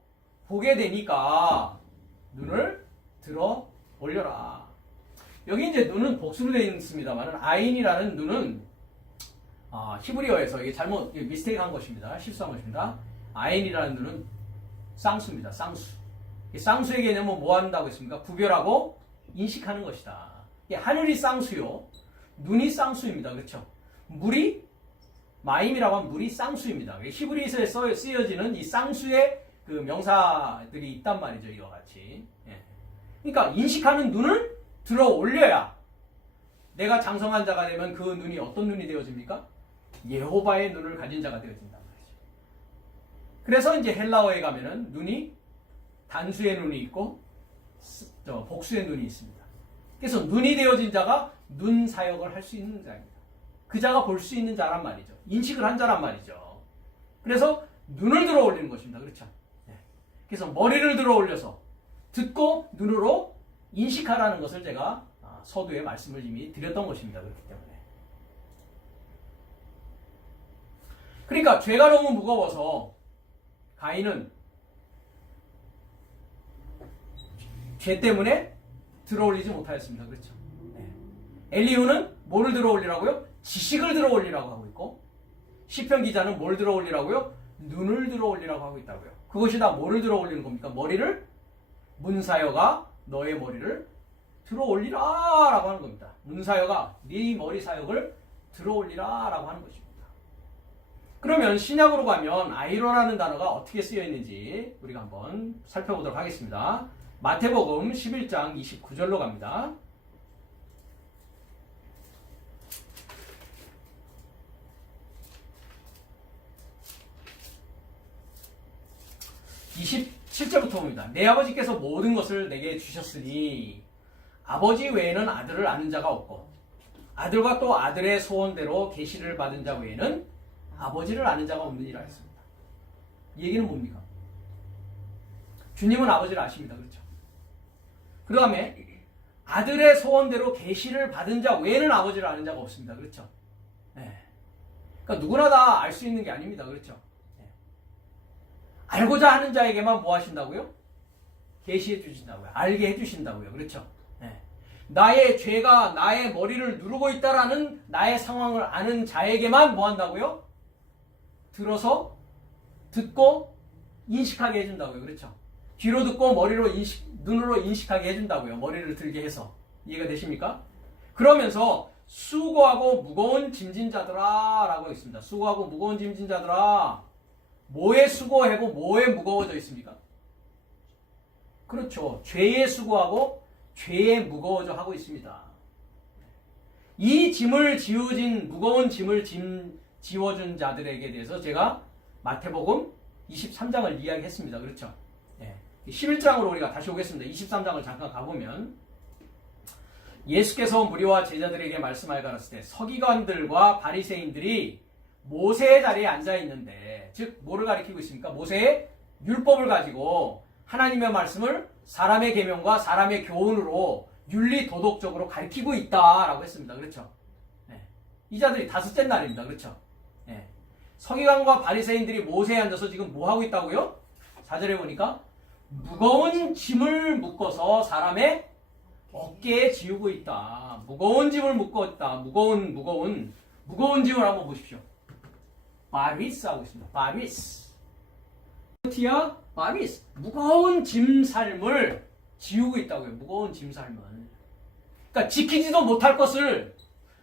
보게 되니까 눈을 들어 올려라. 여기 이제 눈은 복수로 되어 있습니다만 아인이라는 눈은 히브리어에서 이게 미스테이크한 것입니다. 실수한 것입니다. 아인이라는 눈은 쌍수입니다. 쌍수. 쌍수의 개념은 뭐 한다고 했습니까? 구별하고 인식하는 것이다. 하늘이 쌍수요. 눈이 쌍수입니다. 그렇죠? 물이 마임이라고 하면 물이 쌍수입니다. 히브리서에 쓰여지는 이 쌍수의 그 명사들이 있단 말이죠. 이와 같이. 그러니까 인식하는 눈을 들어 올려야 내가 장성한 자가 되면 그 눈이 어떤 눈이 되어집니까? 여호와의 눈을 가진 자가 되어진단 말이죠. 그래서 이제 헬라어에 가면은 눈이 단수의 눈이 있고 복수의 눈이 있습니다. 그래서 눈이 되어진 자가 눈 사역을 할 수 있는 자입니다. 그 자가 볼 수 있는 자란 말이죠. 인식을 한 자란 말이죠. 그래서 눈을 들어 올리는 것입니다. 그렇죠? 그래서 머리를 들어 올려서 듣고 눈으로 인식하라는 것을 제가 서두에 말씀을 이미 드렸던 것입니다. 그렇기 때문에. 그러니까 죄가 너무 무거워서 가인은 죄 때문에 들어올리지 못하였습니다. 그렇죠? 엘리후는 뭐를 들어올리라고요? 지식을 들어올리라고 하고 있고, 시편 기자는 뭘 들어올리라고요? 눈을 들어올리라고 하고 있다고요. 그것이 다 뭐를 들어올리는 겁니까? 머리를, 문사여가 너의 머리를 들어올리라 라고 하는 겁니다. 문사여가 네 머리 사역을 들어올리라 라고 하는 것입니다. 그러면 신약으로 가면 아이로라는 단어가 어떻게 쓰여 있는지 우리가 한번 살펴보도록 하겠습니다. 마태복음 11장 29절로 갑니다. (27절부터) 봅니다. 내 아버지께서 모든 것을 내게 주셨으니 아버지 외에는 아들을 아는 자가 없고 아들과 또 아들의 소원대로 계시를 받은 자 외에는 아버지를 아는 자가 없느니라 했습니다. 이 얘기는 뭡니까? 주님은 아버지를 아십니다. 그렇죠? 그 다음에 아들의 소원대로 계시를 받은 자 외에는 아버지를 아는 자가 없습니다. 그렇죠? 네. 그러니까 누구나 다 알 수 있는 게 아닙니다. 그렇죠? 네. 알고자 하는 자에게만 뭐 하신다고요? 계시해 주신다고요. 알게 해 주신다고요. 그렇죠? 네. 나의 죄가 나의 머리를 누르고 있다라는 나의 상황을 아는 자에게만 뭐 한다고요? 들어서 듣고 인식하게 해준다고요. 그렇죠? 귀로 듣고 눈으로 인식하게 해준다고요. 머리를 들게 해서. 이해가 되십니까? 그러면서 수고하고 무거운 짐진 자들아 라고 있습니다. 수고하고 무거운 짐진 자들아. 뭐에 수고하고 뭐에 무거워져 있습니까? 그렇죠. 죄에 수고하고 죄에 무거워져 하고 있습니다. 이 짐을 무거운 짐을 지워준 자들에게 대해서 제가 마태복음 23장을 이야기했습니다. 그렇죠? 11장으로 우리가 다시 오겠습니다. 23장을 잠깐 가보면 예수께서 무리와 제자들에게 말씀하여 가라사대 서기관들과 바리새인들이 모세의 자리에 앉아 있는데, 즉 뭐를 가리키고 있습니까? 모세의 율법을 가지고 하나님의 말씀을 사람의 계명과 사람의 교훈으로 윤리 도덕적으로 가리키고 있다라고 했습니다. 그렇죠? 이 자들이 다섯째 날입니다. 그렇죠? 서기관과 바리새인들이 모세에 앉아서 지금 뭐 하고 있다고요? 4절에 보니까 무거운 짐을 묶어서 사람의 어깨에 지우고 있다. 무거운 짐을 묶고 있다. 무거운 짐을 한번 보십시오. 바리스 하고 있습니다. 바리스. 티아 바리스. 무거운 짐 삶을 지우고 있다고요. 무거운 짐 삶을. 그러니까 지키지도 못할 것을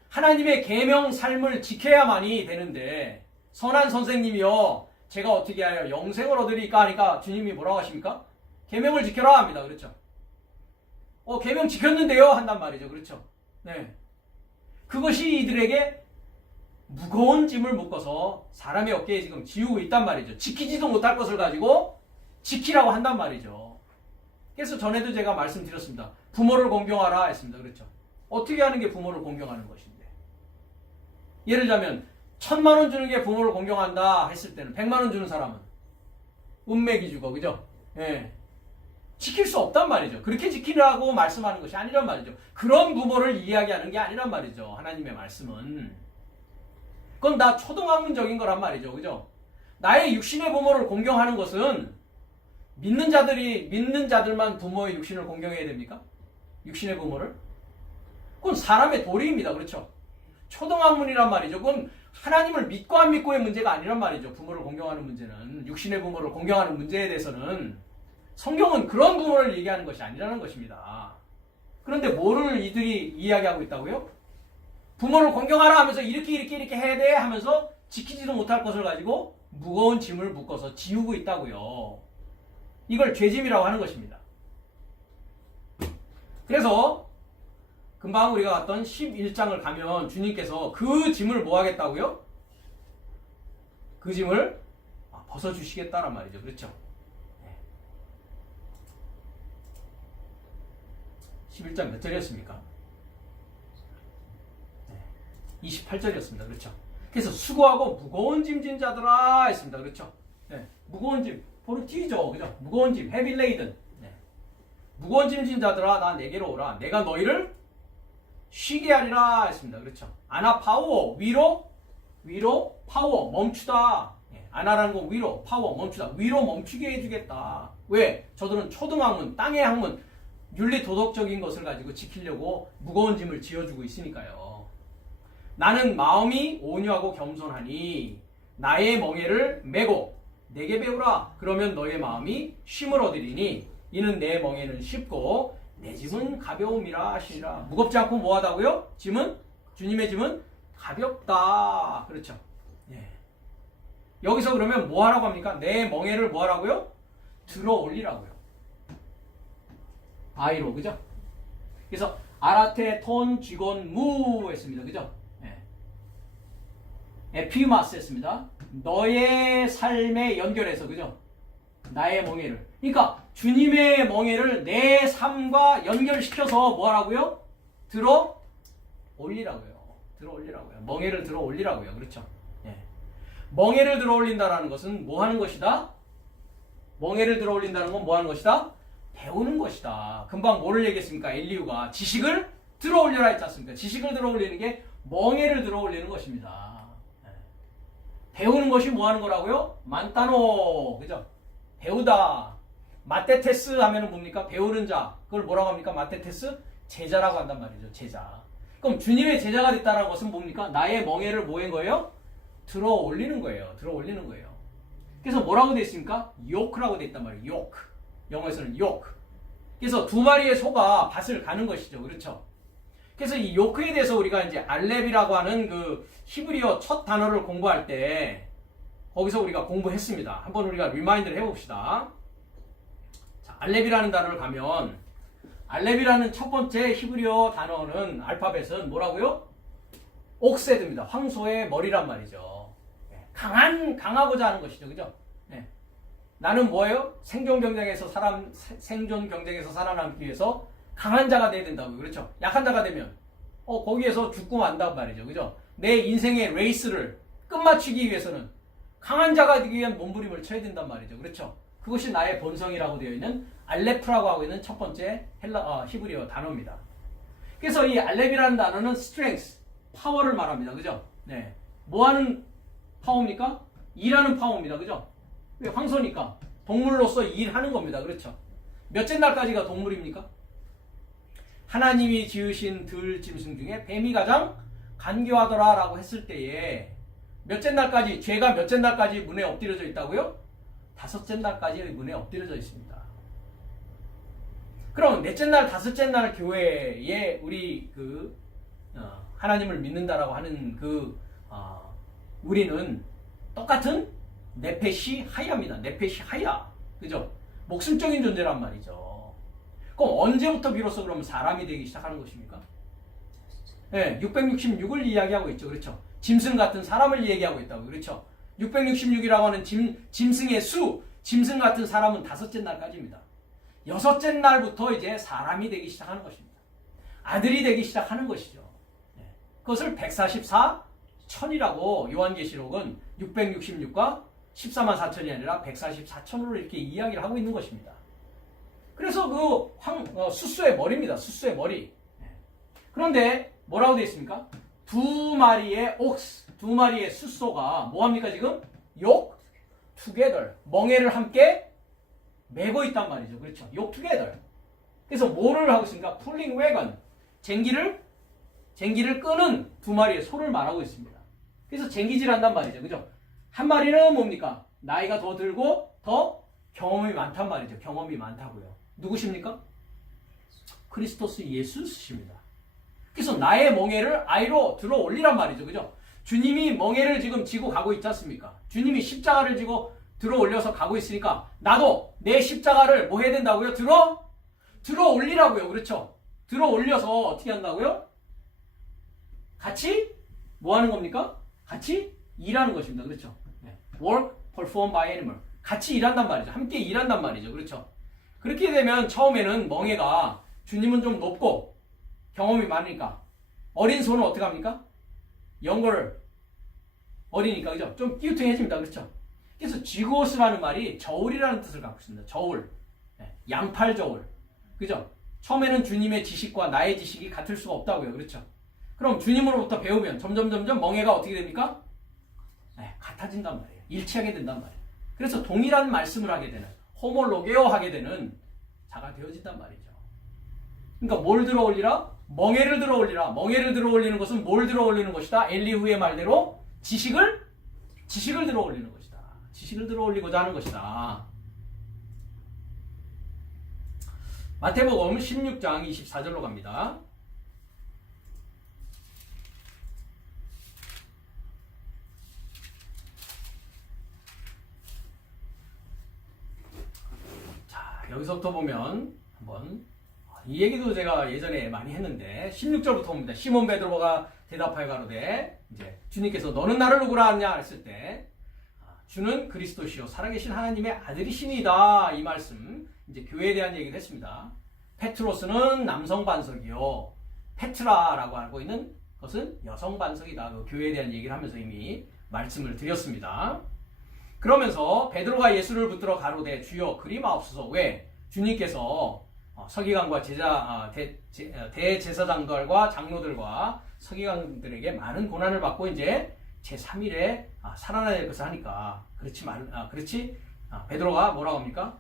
하나님의 계명 삶을 지켜야만이 되는데, 선한 선생님이요 제가 어떻게 하여 영생을 얻으리까 하니까 주님이 뭐라고 하십니까? 계명을 지켜라 합니다. 그렇죠? 계명 지켰는데요 한단 말이죠. 그렇죠? 네. 그것이 이들에게 무거운 짐을 묶어서 사람의 어깨에 지금 지우고 있단 말이죠. 지키지도 못할 것을 가지고 지키라고 한단 말이죠. 그래서 전에도 제가 말씀드렸습니다. 부모를 공경하라 했습니다. 그렇죠? 어떻게 하는 게 부모를 공경하는 것인데? 예를 들자면 1000만 원 주는 게 부모를 공경한다 했을 때는 100만 원 주는 사람은 운맥이 주고, 그죠? 예. 지킬 수 없단 말이죠. 그렇게 지키라고 말씀하는 것이 아니란 말이죠. 그런 부모를 이야기하는 게 아니란 말이죠. 하나님의 말씀은. 그건 다 초등학문적인 거란 말이죠. 그죠? 나의 육신의 부모를 공경하는 것은 믿는 자들만 부모의 육신을 공경해야 됩니까? 육신의 부모를? 그건 사람의 도리입니다. 그렇죠? 초등학문이란 말이죠. 그건 하나님을 믿고 안 믿고의 문제가 아니란 말이죠. 부모를 공경하는 문제는. 육신의 부모를 공경하는 문제에 대해서는 성경은 그런 부모를 얘기하는 것이 아니라는 것입니다. 그런데 뭐를 이들이 이야기하고 있다고요? 부모를 공경하라 하면서 이렇게 해야 돼 하면서 지키지도 못할 것을 가지고 무거운 짐을 묶어서 지우고 있다고요. 이걸 죄짐이라고 하는 것입니다. 그래서 금방 우리가 갔던 11장을 가면 주님께서 그 짐을 뭐 하겠다고요? 그 짐을 벗어주시겠다란 말이죠. 그렇죠? 11장 몇 절이었습니까? 28절이었습니다. 그렇죠? 그래서 수고하고 무거운 짐진 자들아 했습니다. 그렇죠? 네. 무거운 짐, 보는 T죠. 그죠? 무거운 짐, heavy laden. 네. 무거운 짐진 자들아 나 내게로 오라. 내가 너희를 쉬게 하리라 했습니다. 그렇죠? 아나 파워, 위로, 파워, 멈추다. 아나라는 건 위로, 파워, 멈추다. 위로 멈추게 해주겠다. 왜? 저들은 초등학문, 땅의 학문, 윤리 도덕적인 것을 가지고 지키려고 무거운 짐을 지어주고 있으니까요. 나는 마음이 온유하고 겸손하니 나의 멍에를 메고 내게 배우라. 그러면 너의 마음이 쉼을 얻으리니 이는 내 멍에는 쉽고 내 짐은 가벼움이라 하시니라. 무겁지 않고 뭐하다고요? 짐은? 주님의 짐은 가볍다. 그렇죠? 예. 여기서 그러면 뭐하라고 합니까? 내 멍에를 뭐하라고요? 들어 올리라고요. 아이로, 그죠? 그래서 아라테 톤 쥐곤 무 했습니다. 그죠? 에피마스 했습니다. 너의 삶에 연결해서, 그죠? 나의 멍에를. 그러니까 주님의 멍에를 내 삶과 연결시켜서 뭐 하라고요? 들어 올리라고요. 들어 올리라고요. 멍에를 들어 올리라고요. 그렇죠? 예. 멍에를 들어 올린다라는 것은 뭐 하는 것이다? 멍에를 들어 올린다는 건 뭐 하는 것이다? 배우는 것이다. 금방 뭐를 얘기했습니까? 엘리우가 지식을 들어 올려라 했지 않습니까? 지식을 들어 올리는 게 멍에를 들어 올리는 것입니다. 예. 배우는 것이 뭐 하는 거라고요? 만타노. 그죠? 배우다. 마테테스 하면은 뭡니까? 배우는 자. 그걸 뭐라고 합니까? 마테테스? 제자라고 한단 말이죠. 제자. 그럼 주님의 제자가 됐다는 것은 뭡니까? 나의 멍에를 뭐인 거예요? 들어 올리는 거예요. 들어 올리는 거예요. 그래서 뭐라고 되어 있습니까? 요크라고 되어 있단 말이에요. 요크. 영어에서는 요크. 그래서 두 마리의 소가 밭을 가는 것이죠. 그렇죠? 그래서 이 요크에 대해서 우리가 이제 알렙이라고 하는 그 히브리어 첫 단어를 공부할 때 거기서 우리가 공부했습니다. 한번 우리가 리마인드를 해봅시다. 자, 알렙이라는 단어를 가면 알렙이라는 첫 번째 히브리어 단어는 알파벳은 뭐라고요? 옥세드입니다. 황소의 머리란 말이죠. 강하고자 하는 것이죠. 그죠? 네. 나는 뭐예요? 생존 경쟁에서 살아남기 위해서 강한 자가 돼야 된다고요. 그렇죠? 약한 자가 되면 거기에서 죽고 만단 말이죠. 그죠? 내 인생의 레이스를 끝마치기 위해서는 강한 자가 되기 위한 몸부림을 쳐야 된단 말이죠. 그렇죠? 그것이 나의 본성이라고 되어 있는 알렙프라고 하고 있는 첫 번째 히브리어 단어입니다. 그래서 이 알렙이라는 단어는 strength, 파워를 말합니다. 그죠? 네. 뭐 하는 파워입니까? 일하는 파워입니다. 그죠? 왜? 황소니까 동물로서 일하는 겁니다. 그렇죠? 몇째 날까지가 동물입니까? 하나님이 지으신 들짐승 중에 뱀이 가장 간교하더라 라고 했을 때에 몇째 날까지, 죄가 몇째 날까지 문에 엎드려져 있다고요? 5째 날까지 문에 엎드려져 있습니다. 그럼 넷째 날, 5째 날 교회에 우리 하나님을 믿는다라고 하는 우리는 똑같은 네페시 하야입니다. 네페시 하야. 그죠? 목숨적인 존재란 말이죠. 그럼 언제부터 비로소 그러면 사람이 되기 시작하는 것입니까? 네, 666을 이야기하고 있죠. 그렇죠? 짐승 같은 사람을 얘기하고 있다고. 그렇죠? 666이라고 하는 짐승의 수, 짐승 같은 사람은 5째 날까지입니다. 6째 날부터 이제 사람이 되기 시작하는 것입니다. 아들이 되기 시작하는 것이죠. 네. 그것을 144천이라고 요한계시록은 666과 14만 4천이 아니라 144천으로 이렇게 이야기를 하고 있는 것입니다. 그래서 숫수의 머리입니다. 숫수의 머리. 네. 그런데 뭐라고 되어 있습니까? 두 마리의 숫소가 뭐합니까 지금? together. 멍에를 함께 메고 있단 말이죠. 그렇죠? together. 그래서 뭐를 하고 있습니까? pulling wagon. 쟁기를 끄는 두 마리의 소를 말하고 있습니다. 그래서 쟁기질 한단 말이죠. 그죠? 한 마리는 뭡니까? 나이가 더 들고 더 경험이 많단 말이죠. 경험이 많다고요. 누구십니까? 크리스토스 예수십니다. 그래서 나의 멍에를 아이로 들어 올리란 말이죠. 그죠? 주님이 멍에를 지금 지고 가고 있지 않습니까? 주님이 십자가를 지고 들어 올려서 가고 있으니까 나도 내 십자가를 뭐 해야 된다고요? 들어 올리라고요. 그렇죠? 들어 올려서 어떻게 한다고요? 같이 뭐 하는 겁니까? 같이 일하는 것입니다. 그렇죠? work performed by animal. 같이 일한단 말이죠. 함께 일한단 말이죠. 그렇죠? 그렇게 되면 처음에는 멍에가 주님은 좀 높고 경험이 많으니까 어린 소는 어떻게 합니까? younger 어리니까 그죠? 좀 끼우퉁해집니다. 그렇죠? 그래서 쥐고스라는 말이 저울이라는 뜻을 갖고 있습니다. 저울. 양팔 저울. 그죠? 처음에는 주님의 지식과 나의 지식이 같을 수가 없다고요. 그렇죠? 그럼 주님으로부터 배우면 점점 멍에가 어떻게 됩니까? 같아진단 말이에요. 일치하게 된단 말이에요. 그래서 동일한 말씀을 하게 되는, 호몰로게오 하게 되는 자가 되어진단 말이죠. 그러니까 뭘 들어 올리라? 멍에를 들어 올리라. 멍에를 들어 올리는 것은 뭘 들어 올리는 것이다? 엘리후의 말대로 지식을 들어 올리는 것이다. 지식을 들어 올리고자 하는 것이다. 마태복음 16장 24절로 갑니다. 자, 여기서부터 보면 한번 이 얘기도 제가 예전에 많이 했는데 16절부터 봅니다. 시몬 베드로가 대답하여 가로되 이제 주님께서 너는 나를 누구라 하느냐 했을 때 주는 그리스도시요 살아계신 하나님의 아들이시니이다. 이 말씀 이제 교회에 대한 얘기를 했습니다. 페트로스는 남성 반석이요 페트라라고 알고 있는 것은 여성 반석이다. 그 교회에 대한 얘기를 하면서 이미 말씀을 드렸습니다. 그러면서 베드로가 예수를 붙들어 가로되 주여 그리 마옵소서. 왜? 주님께서 서기관과 대제사장들과 장로들과 서기관들에게 많은 고난을 받고 이제 제3일에 살아나야 될 것을 하니까 그렇지 베드로가 뭐라고 합니까?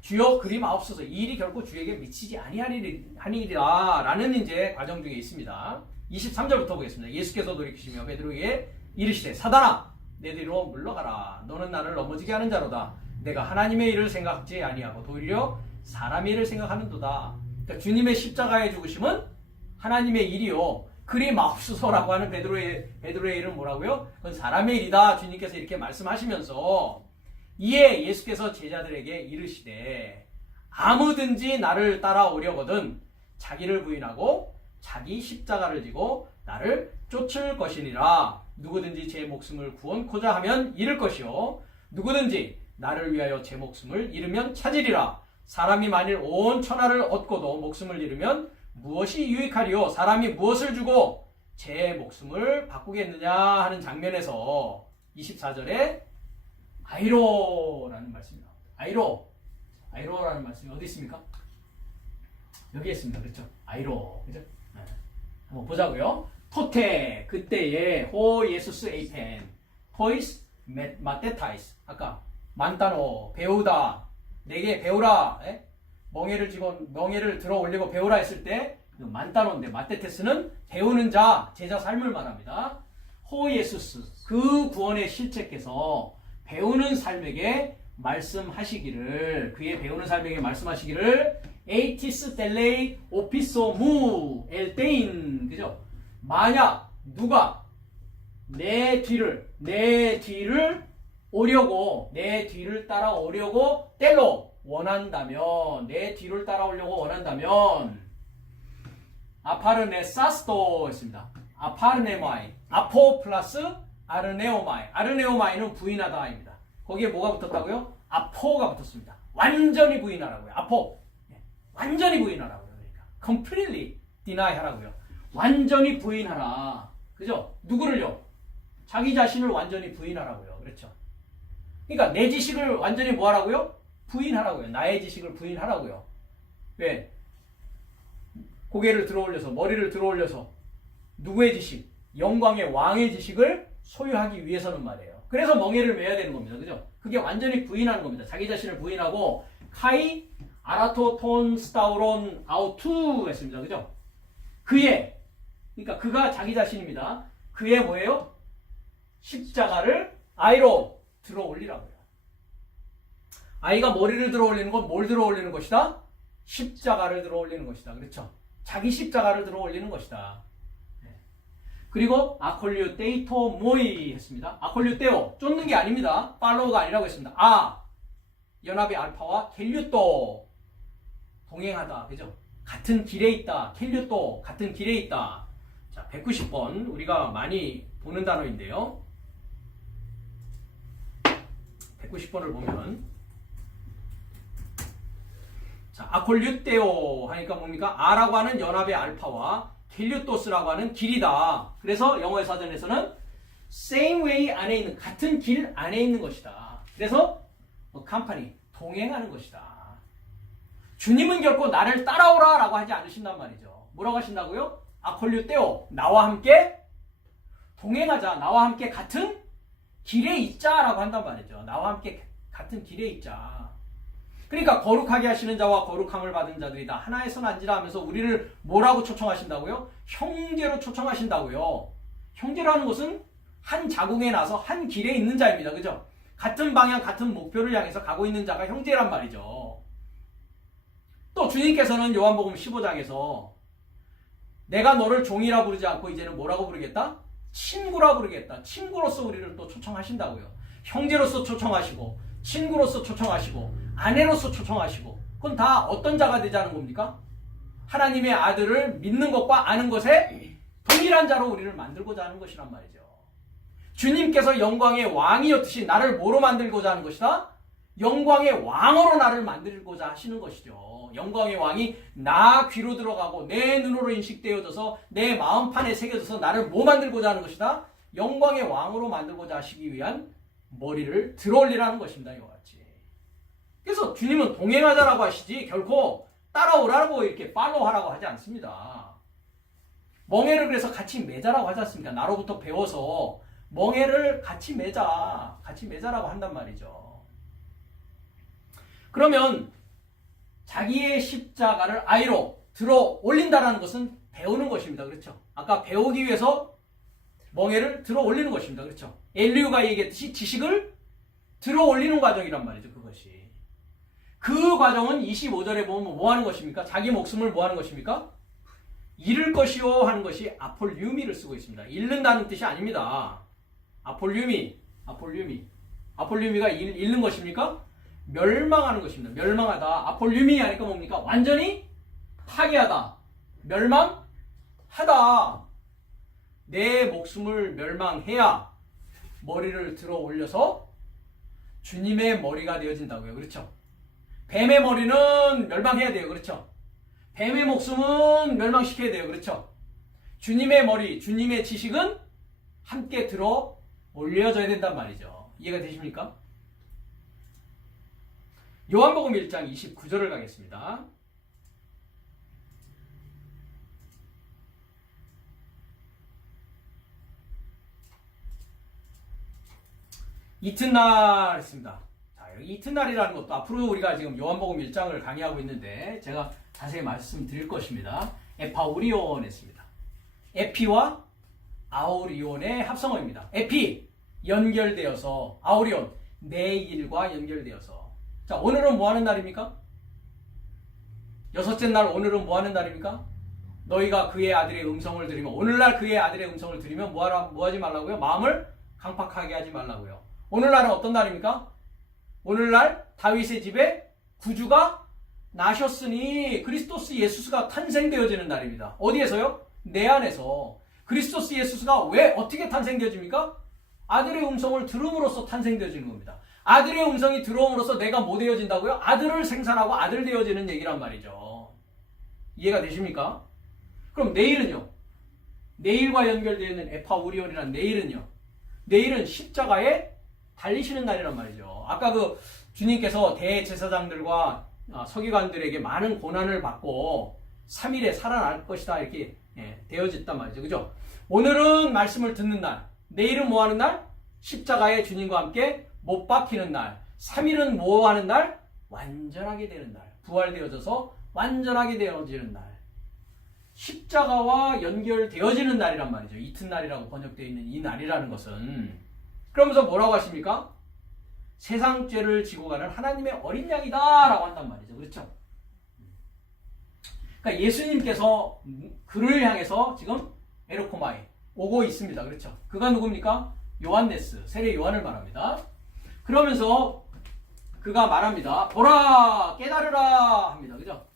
주여 그리 마옵소서. 이 일이 결코 주에게 미치지 아니하리라 라는 이제 과정 중에 있습니다. 23절부터 보겠습니다. 예수께서 돌이키시며 베드로에게 이르시되 사단아 내 뒤로 물러가라. 너는 나를 넘어지게 하는 자로다. 내가 하나님의 일을 생각지 아니하고 도리어 사람의 일을 생각하는도다. 그러니까 주님의 십자가의 죽으심은 하나님의 일이요 그리 마옵소서라고 하는 베드로의 일은 뭐라고요? 그건 사람의 일이다. 주님께서 이렇게 말씀하시면서 이에 예수께서 제자들에게 이르시되 아무든지 나를 따라오려거든 자기를 부인하고 자기 십자가를 지고 나를 쫓을 것이니라. 누구든지 제 목숨을 구원코자 하면 잃을 것이요 누구든지 나를 위하여 제 목숨을 잃으면 찾으리라. 사람이 만일 온 천하를 얻고도 목숨을 잃으면 무엇이 유익하리요? 사람이 무엇을 주고 제 목숨을 바꾸겠느냐 하는 장면에서 24절에 아이로라는 말씀이 나옵니다. 아이로라는 말씀이 어디 있습니까? 여기 있습니다. 그렇죠? 아이로. 그죠? 네. 한번 보자고요. 토테 그때에 호 예수스 에이펜 토이스 마테타이스 아까 만타노 배우다 내게 배우라. 에? 멍에를 들어 올리고 배우라 했을 때 만타노인데 마테테스는 배우는 자 제자 삶을 말합니다. 호 예수스 그 구원의 실체께서 배우는 삶에게 말씀하시기를 그의 배우는 삶에게 말씀하시기를 에이티스 델레이 오피소 무 엘테인 그죠? 만약 누가 내 뒤를 오려고 내 뒤를 따라오려고 텔로 원한다면 내 뒤를 따라오려고 원한다면 아파르네사스도 했습니다. 아파르네마이 아포 플러스 아르네오마이 아르네오마이는 부인하다입니다. 거기에 뭐가 붙었다고요? 아포가 붙었습니다. 완전히 부인하라고요. 아포 완전히 부인하라고요. 그러니까 completely deny 하라고요. 완전히 부인하라. 그죠? 누구를요? 자기 자신을 완전히 부인하라고요. 그렇죠? 그러니까 내 지식을 완전히 뭐 하라고요? 부인하라고요. 나의 지식을 부인하라고요. 왜? 고개를 들어 올려서 머리를 들어 올려서 누구의 지식? 영광의 왕의 지식을 소유하기 위해서는 말이에요. 그래서 멍에를 매야 되는 겁니다. 그죠? 그게 완전히 부인하는 겁니다. 자기 자신을 부인하고 카이 아라토 톤 스타우론 아우투 했습니다. 그죠? 그러니까 그가 자기 자신입니다. 그의 뭐예요? 십자가를 아이로 들어 올리라고요. 아이가 머리를 들어 올리는 건 뭘 들어 올리는 것이다? 십자가를 들어 올리는 것이다. 그렇죠? 자기 십자가를 들어 올리는 것이다. 그리고 아콜리오 테이토 모이 했습니다. 아콜리오 테오 쫓는 게 아닙니다. 팔로우가 아니라고 했습니다. 연합의 알파와 켈류또 동행하다. 그죠? 같은 길에 있다. 켈류또 같은 길에 있다. 자, 190번 우리가 많이 보는 단어인데요. 190번을 보면 자, 아콜류테오 하니까 뭡니까? 아라고 하는 연합의 알파와 켈류토스라고 하는 길이다. 그래서 영어의 사전에서는 same way 안에 있는 같은 길 안에 있는 것이다. 그래서 컴퍼니 동행하는 것이다. 주님은 결코 나를 따라오라 라고 하지 않으신단 말이죠. 뭐라고 하신다고요? 아콜류테오 나와 함께 동행하자. 나와 함께 같은 길에 있자라고 한단 말이죠. 나와 함께 같은 길에 있자. 그러니까 거룩하게 하시는 자와 거룩함을 받은 자들이 다 하나의 선 앉으라 하면서 우리를 뭐라고 초청하신다고요? 형제로 초청하신다고요. 형제라는 것은 한 자궁에 나서 한 길에 있는 자입니다. 그죠? 같은 방향, 같은 목표를 향해서 가고 있는 자가 형제란 말이죠. 또 주님께서는 요한복음 15장에서 내가 너를 종이라 부르지 않고 이제는 뭐라고 부르겠다? 친구라 부르겠다. 친구로서 우리를 또 초청하신다고요. 형제로서 초청하시고 친구로서 초청하시고 아내로서 초청하시고 그건 다 어떤 자가 되자는 겁니까? 하나님의 아들을 믿는 것과 아는 것에 동일한 자로 우리를 만들고자 하는 것이란 말이죠. 주님께서 영광의 왕이었듯이 나를 뭐로 만들고자 하는 것이다? 영광의 왕으로 나를 만들고자 하시는 것이죠. 영광의 왕이 나 귀로 들어가고 내 눈으로 인식되어져서 내 마음판에 새겨져서 나를 뭐 만들고자 하는 것이다? 영광의 왕으로 만들고자 하시기 위한 머리를 들어올리라는 것입니다. 이와 같이. 그래서 주님은 동행하자라고 하시지 결코 따라오라고 이렇게 팔로우하라고 하지 않습니다. 멍에를 그래서 같이 매자라고 하지 않습니까? 나로부터 배워서 멍에를 같이 매자라고 한단 말이죠. 그러면 자기의 십자가를 아이로 들어 올린다는 것은 배우는 것입니다. 그렇죠? 아까 배우기 위해서 멍에를 들어 올리는 것입니다. 그렇죠? 엘리우가 얘기했듯이 지식을 들어 올리는 과정이란 말이죠. 그것이. 그 과정은 25절에 보면 뭐 하는 것입니까? 자기 목숨을 뭐 하는 것입니까? 잃을 것이요 하는 것이 아폴류미를 쓰고 있습니다. 잃는다는 뜻이 아닙니다. 아폴류미가 잃는 것입니까? 멸망하는 것입니다. 멸망하다. 아폴류미 하니까 뭡니까? 완전히 파괴하다. 멸망하다. 내 목숨을 멸망해야 머리를 들어 올려서 주님의 머리가 되어진다고요. 그렇죠? 뱀의 머리는 멸망해야 돼요. 그렇죠? 뱀의 목숨은 멸망시켜야 돼요. 그렇죠? 주님의 머리, 주님의 지식은 함께 들어 올려져야 된단 말이죠. 이해가 되십니까? 요한복음 1장 29절을 가겠습니다. 이튿날 했습니다. 자, 여기 이튿날이라는 것도 앞으로 우리가 지금 요한복음 1장을 강의하고 있는데 제가 자세히 말씀드릴 것입니다. 에파우리온 했습니다. 에피와 아우리온의 합성어입니다. 에피 연결되어서 아우리온 내일과 연결되어서. 자, 오늘은 뭐 하는 날입니까? 여섯째 날 오늘은 뭐 하는 날입니까? 너희가 그의 아들의 음성을 들으면 오늘날 그의 아들의 음성을 들으면 뭐 하지 말라고요? 마음을 강팍하게 하지 말라고요. 오늘날은 어떤 날입니까? 오늘날 다윗의 집에 구주가 나셨으니 그리스도스 예수가 탄생되어지는 날입니다. 어디에서요? 내 안에서. 그리스도스 예수가 왜 어떻게 탄생되어집니까? 아들의 음성을 들음으로써 탄생되어지는 겁니다. 아들의 음성이 들어옴으로써 내가 뭐 되어진다고요? 아들을 생산하고 아들 되어지는 얘기란 말이죠. 이해가 되십니까? 그럼 내일은요? 내일과 연결되어 있는 에파우리온이란 내일은 십자가에 달리시는 날이란 말이죠. 아까 그 주님께서 대제사장들과 서기관들에게 많은 고난을 받고 3일에 살아날 것이다 이렇게 되어졌단 말이죠. 그죠? 오늘은 말씀을 듣는 날, 내일은 뭐 하는 날? 십자가에 주님과 함께 못 박히는 날. 3일은 뭐 하는 날? 완전하게 되는 날. 부활되어져서 완전하게 되어지는 날. 십자가와 연결되어지는 날이란 말이죠. 이튿날이라고 번역되어 있는 이 날이라는 것은. 그러면서 뭐라고 하십니까? 세상 죄를 지고 가는 하나님의 어린 양이다 라고 한단 말이죠. 그렇죠? 그러니까 예수님께서 그를 향해서 지금 에르코마이 오고 있습니다. 그렇죠? 그가 누굽니까? 요한네스, 세례 요한을 말합니다. 그러면서 그가 말합니다. 보라, 깨달으라 합니다. 그죠?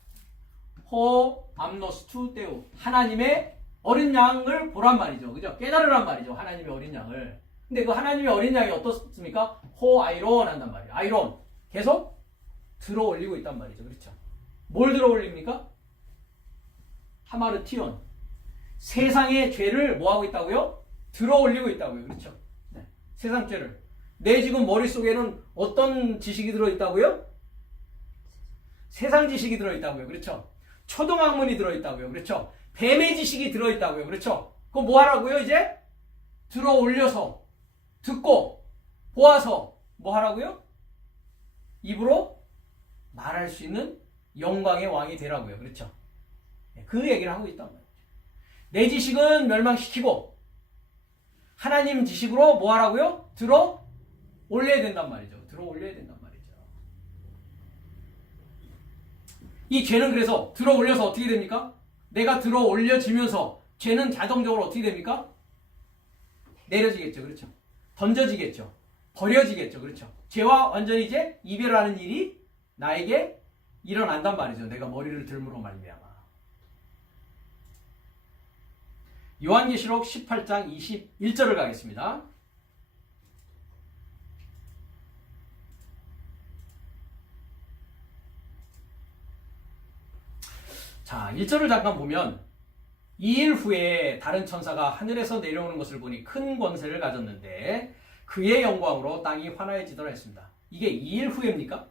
호 암노스 투 테우, 하나님의 어린 양을 보란 말이죠. 그죠? 깨달으란 말이죠. 하나님의 어린 양을. 근데 그 하나님의 어린 양이 어떻습니까? 호아이론 한단 말이에요. 아이론. 계속 들어 올리고 있단 말이죠. 그렇죠? 뭘 들어 올립니까? 하마르티온. 세상의 죄를 뭐 하고 있다고요? 들어 올리고 있다고요. 그렇죠? 네. 세상 죄를. 내 지금 머릿속에는 어떤 지식이 들어있다고요? 세상 지식이 들어있다고요. 그렇죠? 초등학문이 들어있다고요. 그렇죠? 뱀의 지식이 들어있다고요. 그렇죠? 그거 뭐 하라고요? 이제 들어 올려서 듣고 보아서 뭐 하라고요? 입으로 말할 수 있는 영광의 왕이 되라고요. 그렇죠? 그 얘기를 하고 있단 말이죠. 내 지식은 멸망시키고 하나님 지식으로 뭐 하라고요? 들어 올려야 된단 말이죠. 들어 올려야 된단 말이죠. 이 죄는 그래서 들어 올려서 어떻게 됩니까? 내가 들어 올려지면서 죄는 자동적으로 어떻게 됩니까? 내려지겠죠. 그렇죠? 던져지겠죠. 버려지겠죠. 그렇죠? 죄와 완전히 이제 이별하는 일이 나에게 일어난단 말이죠. 내가 머리를 들므로 말미암아. 요한계시록 18장 21절을 가겠습니다. 자, 1절을 잠깐 보면 2일 후에 다른 천사가 하늘에서 내려오는 것을 보니 큰 권세를 가졌는데 그의 영광으로 땅이 환하여지더라 했습니다. 이게 2일 후입니까?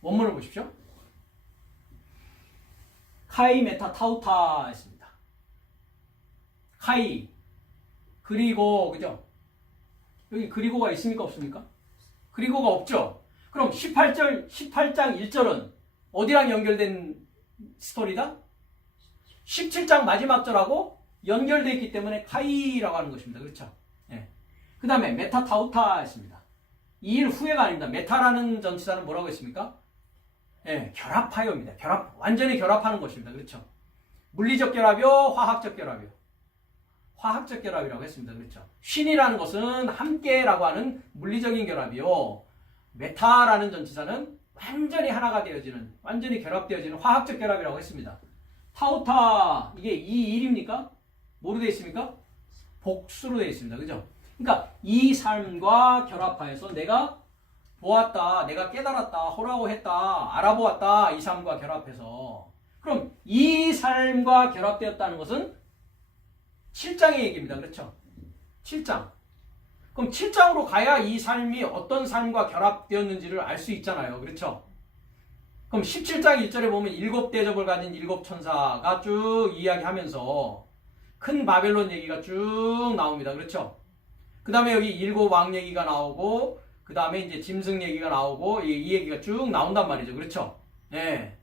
원문을 보십시오. 카이 메타 타우타 했습니다. 카이 그리고 그죠? 여기 그리고가 있습니까? 없습니까? 그리고가 없죠. 그럼 18장 1절은 어디랑 연결된 스토리다? 17장 마지막 절하고 연결되어 있기 때문에 카이라고 하는 것입니다. 그렇죠? 예. 그 다음에 메타 타우타 했습니다. 2일 후에가 아닙니다. 메타라는 전치사는 뭐라고 했습니까? 예, 결합하여입니다. 완전히 결합하는 것입니다. 그렇죠? 물리적 결합이요, 화학적 결합이요. 화학적 결합이라고 했습니다. 그렇죠? 쉰이라는 것은 함께라고 하는 물리적인 결합이요. 메타라는 전치사는 완전히 하나가 되어지는, 완전히 결합되어지는 화학적 결합이라고 했습니다. 타우타, 이게 이 일입니까? 뭐로 되어 있습니까? 복수로 되어 있습니다. 그죠? 그러니까 이 삶과 결합하여서 내가 보았다, 내가 깨달았다, 호라고 했다, 알아보았다, 이 삶과 결합해서. 그럼 이 삶과 결합되었다는 것은 7장의 얘기입니다. 그렇죠? 7장. 그럼 7장으로 가야 이 삶이 어떤 삶과 결합되었는지를 알 수 있잖아요. 그렇죠? 그럼 17장 1절에 보면 7대접을 가진 7천사가 쭉 이야기하면서 큰 바벨론 얘기가 쭉 나옵니다. 그렇죠? 그 다음에 여기 7왕 얘기가 나오고 그 다음에 이제 짐승 얘기가 나오고 이 얘기가 쭉 나온단 말이죠. 그렇죠? 예.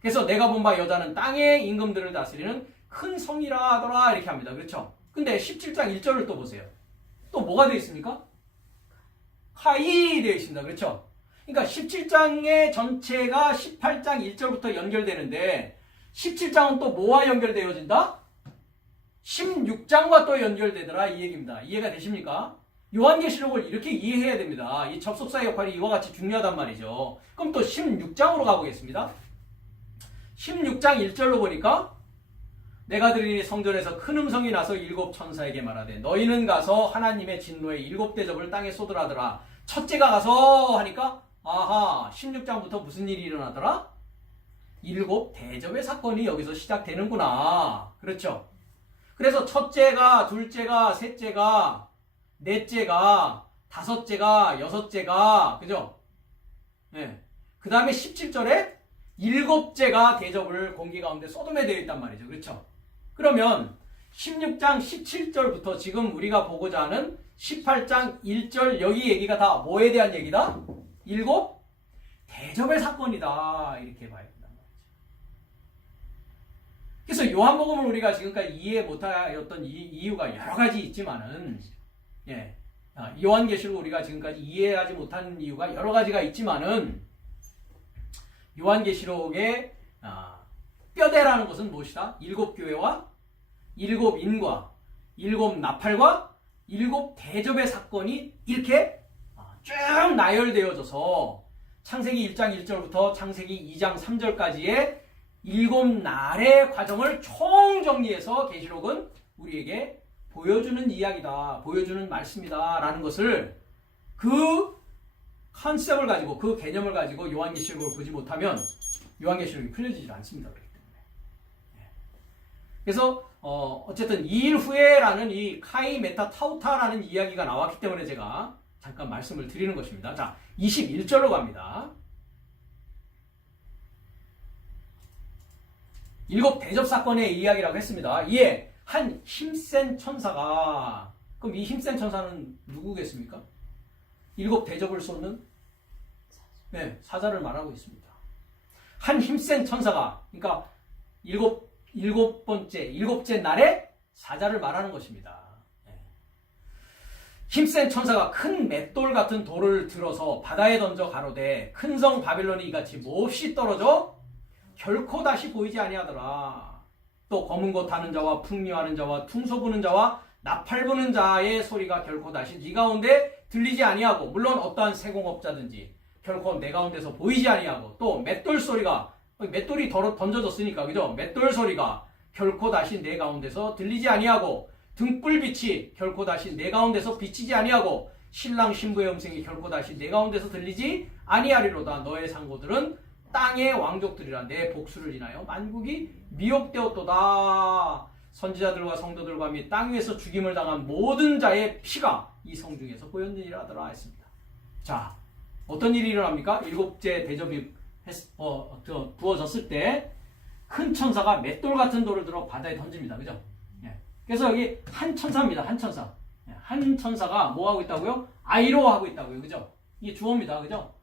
그래서 내가 본 바 여자는 땅의 임금들을 다스리는 큰 성이라 하더라 이렇게 합니다. 그렇죠? 근데 17장 1절을 또 보세요. 또 뭐가 되어 있습니까? 카이 되어 있습니다. 그렇죠? 그러니까 17장의 전체가 18장 1절부터 연결되는데 17장은 또 뭐와 연결되어진다? 16장과 또 연결되더라 이 얘기입니다. 이해가 되십니까? 요한계시록을 이렇게 이해해야 됩니다. 이 접속사의 역할이 이와 같이 중요하단 말이죠. 그럼 또 16장으로 가보겠습니다. 16장 1절로 보니까 내가 들으니 성전에서 큰 음성이 나서 7천사에게 말하되 너희는 가서 하나님의 진노의 7대접을 땅에 쏟으라더라. 첫째가 가서 하니까 아하 16장부터 무슨 일이 일어나더라? 7대접의 사건이 여기서 시작되는구나. 그렇죠? 그래서 첫째가, 둘째가, 셋째가, 넷째가, 다섯째가, 여섯째가, 그죠? 네. 그 다음에 17절에 7째가 대접을 공기 가운데 쏟음에 되어 있단 말이죠. 그렇죠? 그러면 16장 17절부터 지금 우리가 보고자 하는 18장 1절 여기 얘기가 다 뭐에 대한 얘기다? 7 대접의 사건이다. 이렇게 봐야 된단 말이죠. 그래서 요한복음을 우리가 지금까지 이해 못하였던 이유가 여러 가지 있지만은 예, 요한계시록 우리가 지금까지 이해하지 못한 이유가 여러 가지가 있지만은 요한계시록의 뼈대라는 것은 무엇이다? 7교회와 7인과 7나팔과 7대접의 사건이 이렇게 쭉 나열되어져서 창세기 1장 1절부터 창세기 2장 3절까지의 7날의 과정을 총정리해서 계시록은 우리에게 보여주는 이야기다, 보여주는 말씀이다 라는 것을 그 컨셉을 가지고 그 개념을 가지고 요한계시록을 보지 못하면 요한계시록이 풀려지질 않습니다. 그렇기 때문에. 그래서 어쨌든 2일 후에라는 이 카이 메타 타우타라는 이야기가 나왔기 때문에 제가 잠깐 말씀을 드리는 것입니다. 자, 21절로 갑니다. 일곱 대접 사건의 이야기라고 했습니다. 이에 한 힘센 천사가, 그럼 이 힘센 천사는 누구겠습니까? 일곱 대접을 쏟는 사자를 말하고 있습니다. 한 힘센 천사가, 그러니까 일곱째 날에 사자를 말하는 것입니다. 힘센 천사가 큰 맷돌 같은 돌을 들어서 바다에 던져 가로되 큰 성 바벨론이 이같이 몹시 떨어져 결코 다시 보이지 아니하더라. 또 검은 것 타는 자와 풍미하는 자와 퉁소 부는 자와 나팔 부는 자의 소리가 결코 다시 네 가운데 들리지 아니하고, 물론 어떠한 세공업자든지 결코 내 가운데서 보이지 아니하고, 또 맷돌 소리가, 맷돌이 던져졌으니까 그죠? 맷돌 소리가 결코 다시 내 가운데서 들리지 아니하고, 등불빛이 결코 다시 내 가운데서 비치지 아니하고, 신랑 신부의 음성이 결코 다시 내 가운데서 들리지 아니하리로다. 너의 상고들은 땅의 왕족들이라 내 복수를 인하여 만국이 미혹되었도다. 선지자들과 성도들과 및 땅 위에서 죽임을 당한 모든 자의 피가 이 성 중에서 보였느니라 하더라 했습니다. 자, 어떤 일이 일어납니까? 일곱째 대접이 부어졌을 때 큰 천사가 맷돌 같은 돌을 들어 바다에 던집니다. 그죠? 그래서 여기 한 천사입니다. 한 천사. 한 천사가 뭐 하고 있다고요? 아이로 하고 있다고요. 그죠? 이게 주어입니다. 그죠?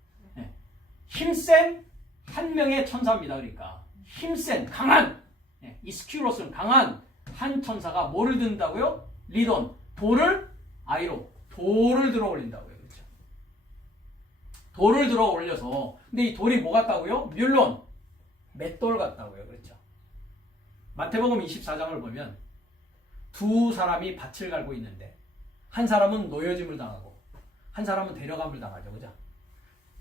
힘센 한 명의 천사입니다. 그러니까 힘센, 강한, 이스큐로스는 강한 한 천사가 뭐를 든다고요? 리돈, 돌을 아이로, 돌을 들어 올린다고요. 그렇죠? 돌을 들어 올려서, 근데 이 돌이 뭐 같다고요? 뮬론, 맷돌 같다고요. 그렇죠? 마태복음 24장을 보면 두 사람이 밭을 갈고 있는데 한 사람은 놓여짐을 당하고 한 사람은 데려감을 당하죠. 그죠?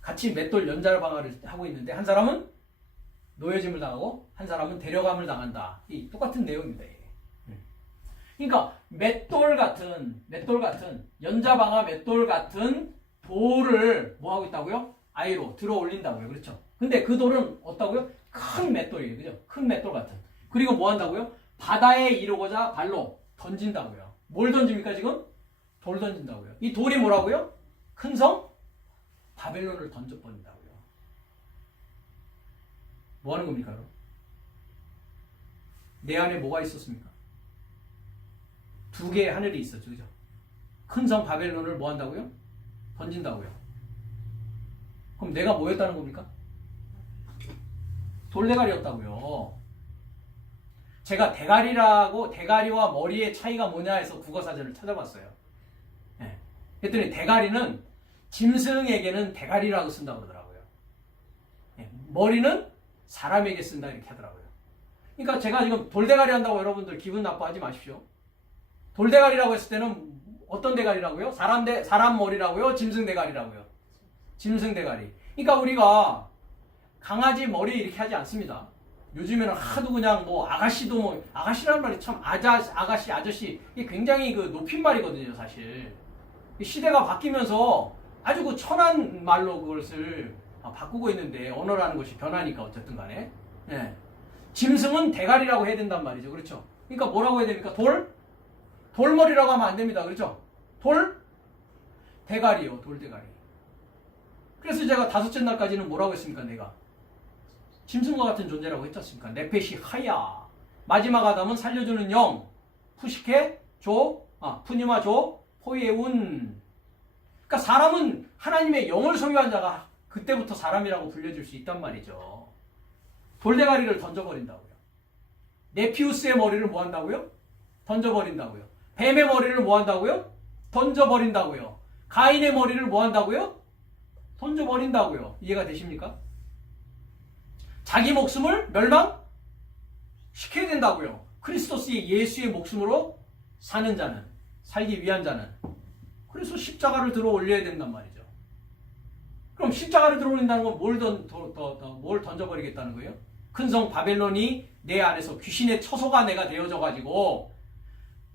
같이 맷돌 연달방아를 하고 있는데 한 사람은 놓여짐을 당하고 한 사람은 데려감을 당한다. 이 똑같은 내용입니다. 그러니까 맷돌 같은 연자방아 맷돌 같은 돌을 뭐 하고 있다고요? 아이로 들어 올린다고요. 그렇죠? 근데 그 돌은 어떠고요? 큰 맷돌이에요. 그죠? 큰 맷돌 같은. 그리고 뭐 한다고요? 바다에 이르고자 발로 던진다고요. 뭘 던집니까 지금? 돌 던진다고요. 이 돌이 뭐라고요? 큰 성 바벨론을 던져버린다고요. 뭐 하는 겁니까? 여러분? 내 안에 뭐가 있었습니까? 두 개의 하늘이 있었죠. 그죠? 큰 성 바벨론을 뭐 한다고요? 던진다고요. 그럼 내가 뭐였다는 겁니까? 돌대가리였다고요. 제가 대가리와 머리의 차이가 뭐냐 해서 국어사전을 찾아봤어요. 그랬더니 대가리는 짐승에게는 대가리라고 쓴다고 그러더라고요. 머리는 사람에게 쓴다 이렇게 하더라고요. 그러니까 제가 지금 돌대가리 한다고 여러분들 기분 나빠하지 마십시오. 돌대가리라고 했을 때는 어떤 대가리라고요? 사람 머리라고요? 짐승 대가리라고요? 짐승 대가리. 그러니까 우리가 강아지 머리 이렇게 하지 않습니다. 요즘에는 하도 그냥 뭐 아가씨도 뭐 아가씨라는 말이 참 아가씨 아저씨 이게 굉장히 그 높임말이거든요. 사실 시대가 바뀌면서 아주 그 천한 말로 그것을 바꾸고 있는데 언어라는 것이 변하니까 어쨌든 간에 짐승은 대가리라고 해야 된단 말이죠. 그렇죠? 그러니까 뭐라고 해야 됩니까? 돌머리라고 하면 안 됩니다. 그렇죠? 대가리요. 돌대가리. 그래서 제가 다섯째 날까지는 뭐라고 했습니까? 내가 짐승과 같은 존재라고 했지 않습니까? 네페시 하야. 마지막 아담은 살려주는 영. 푸시케 푸니마 포예운. 그러니까 사람은 하나님의 영을 소유한 자가 그때부터 사람이라고 불려질 수 있단 말이죠. 돌대가리를 던져버린다고요. 네피우스의 머리를 뭐 한다고요? 던져버린다고요. 뱀의 머리를 뭐 한다고요? 던져버린다고요. 가인의 머리를 뭐 한다고요? 던져버린다고요. 이해가 되십니까? 자기 목숨을 멸망시켜야 된다고요. 크리스토스의 예수의 목숨으로 사는 자는, 살기 위한 자는. 그래서 십자가를 들어 올려야 된단 말이죠. 그럼 십자가를 들어 올린다는 건 뭘 던져버리겠다는 거예요? 큰 성 바벨론이 내 안에서 귀신의 처소가 내가 되어져 가지고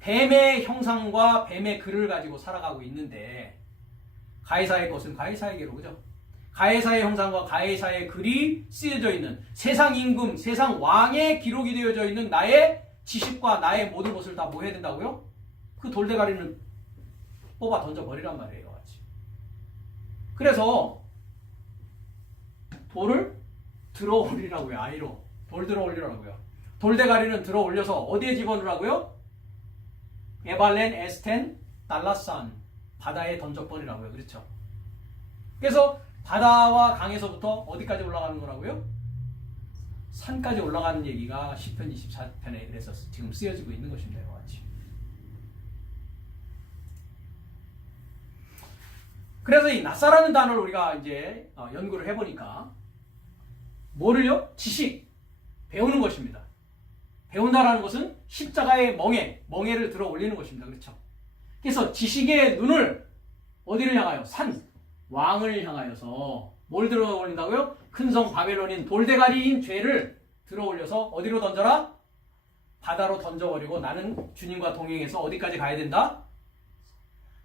뱀의 형상과 뱀의 글을 가지고 살아가고 있는데 가해사의 것은 가해사에게로 그죠? 가해사의 형상과 가해사의 글이 쓰여져 있는 세상 임금, 세상 왕의 기록이 되어져 있는 나의 지식과 나의 모든 것을 다 뭐 해야 된다고요? 그 돌대가리는 뽑아 던져버리란 말이에요. 같이. 그래서 돌을 들어 올리라고요. 아이로. 돌 들어 올리라고요. 돌대가리는 들어 올려서 어디에 집어넣으라고요? 에발렌 에스텐 달라산 바다에 던져버리라고요. 그렇죠? 그래서 바다와 강에서부터 어디까지 올라가는 거라고요? 산까지 올라가는 얘기가 시편 24편에 그래서 지금 쓰여지고 있는 것입니다. 같이. 그래서 이 낫사라는 단어를 우리가 이제 연구를 해보니까 뭐를요? 지식, 배우는 것입니다. 배운다라는 것은 십자가의 멍에를 들어 올리는 것입니다. 그렇죠? 그래서 지식의 눈을 어디를 향하여? 산, 왕을 향하여서 뭘 들어 올린다고요? 큰 성 바벨론인 돌대가리인 죄를 들어 올려서 어디로 던져라? 바다로 던져버리고 나는 주님과 동행해서 어디까지 가야 된다?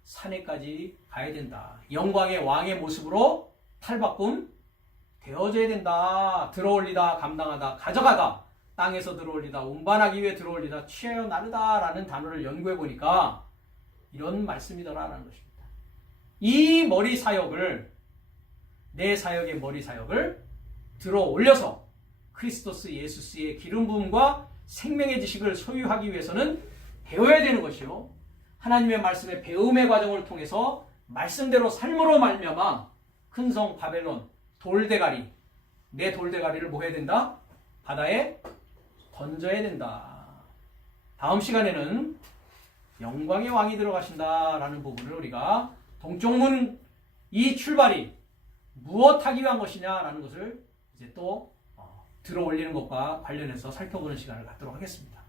산에까지 가야 된다. 영광의 왕의 모습으로 탈바꿈 되어져야 된다. 들어 올리다, 감당하다, 가져가다, 땅에서 들어 올리다, 운반하기 위해 들어 올리다, 취하여 나르다 라는 단어를 연구해 보니까 이런 말씀이더라라는 것입니다. 이 머리 사역을, 내 사역의 머리 사역을 들어 올려서 크리스토스 예수스의 기름 부음과 생명의 지식을 소유하기 위해서는 배워야 되는 것이요. 하나님의 말씀의 배움의 과정을 통해서 말씀대로 삶으로 말미암아 큰 성 바벨론 돌대가리, 내 돌대가리를 뭐 해야 된다? 바다에 던져야 된다. 다음 시간에는 영광의 왕이 들어가신다라는 부분을 우리가 동쪽문 이 출발이 무엇 하기 위한 것이냐라는 것을 이제 또 들어 올리는 것과 관련해서 살펴보는 시간을 갖도록 하겠습니다.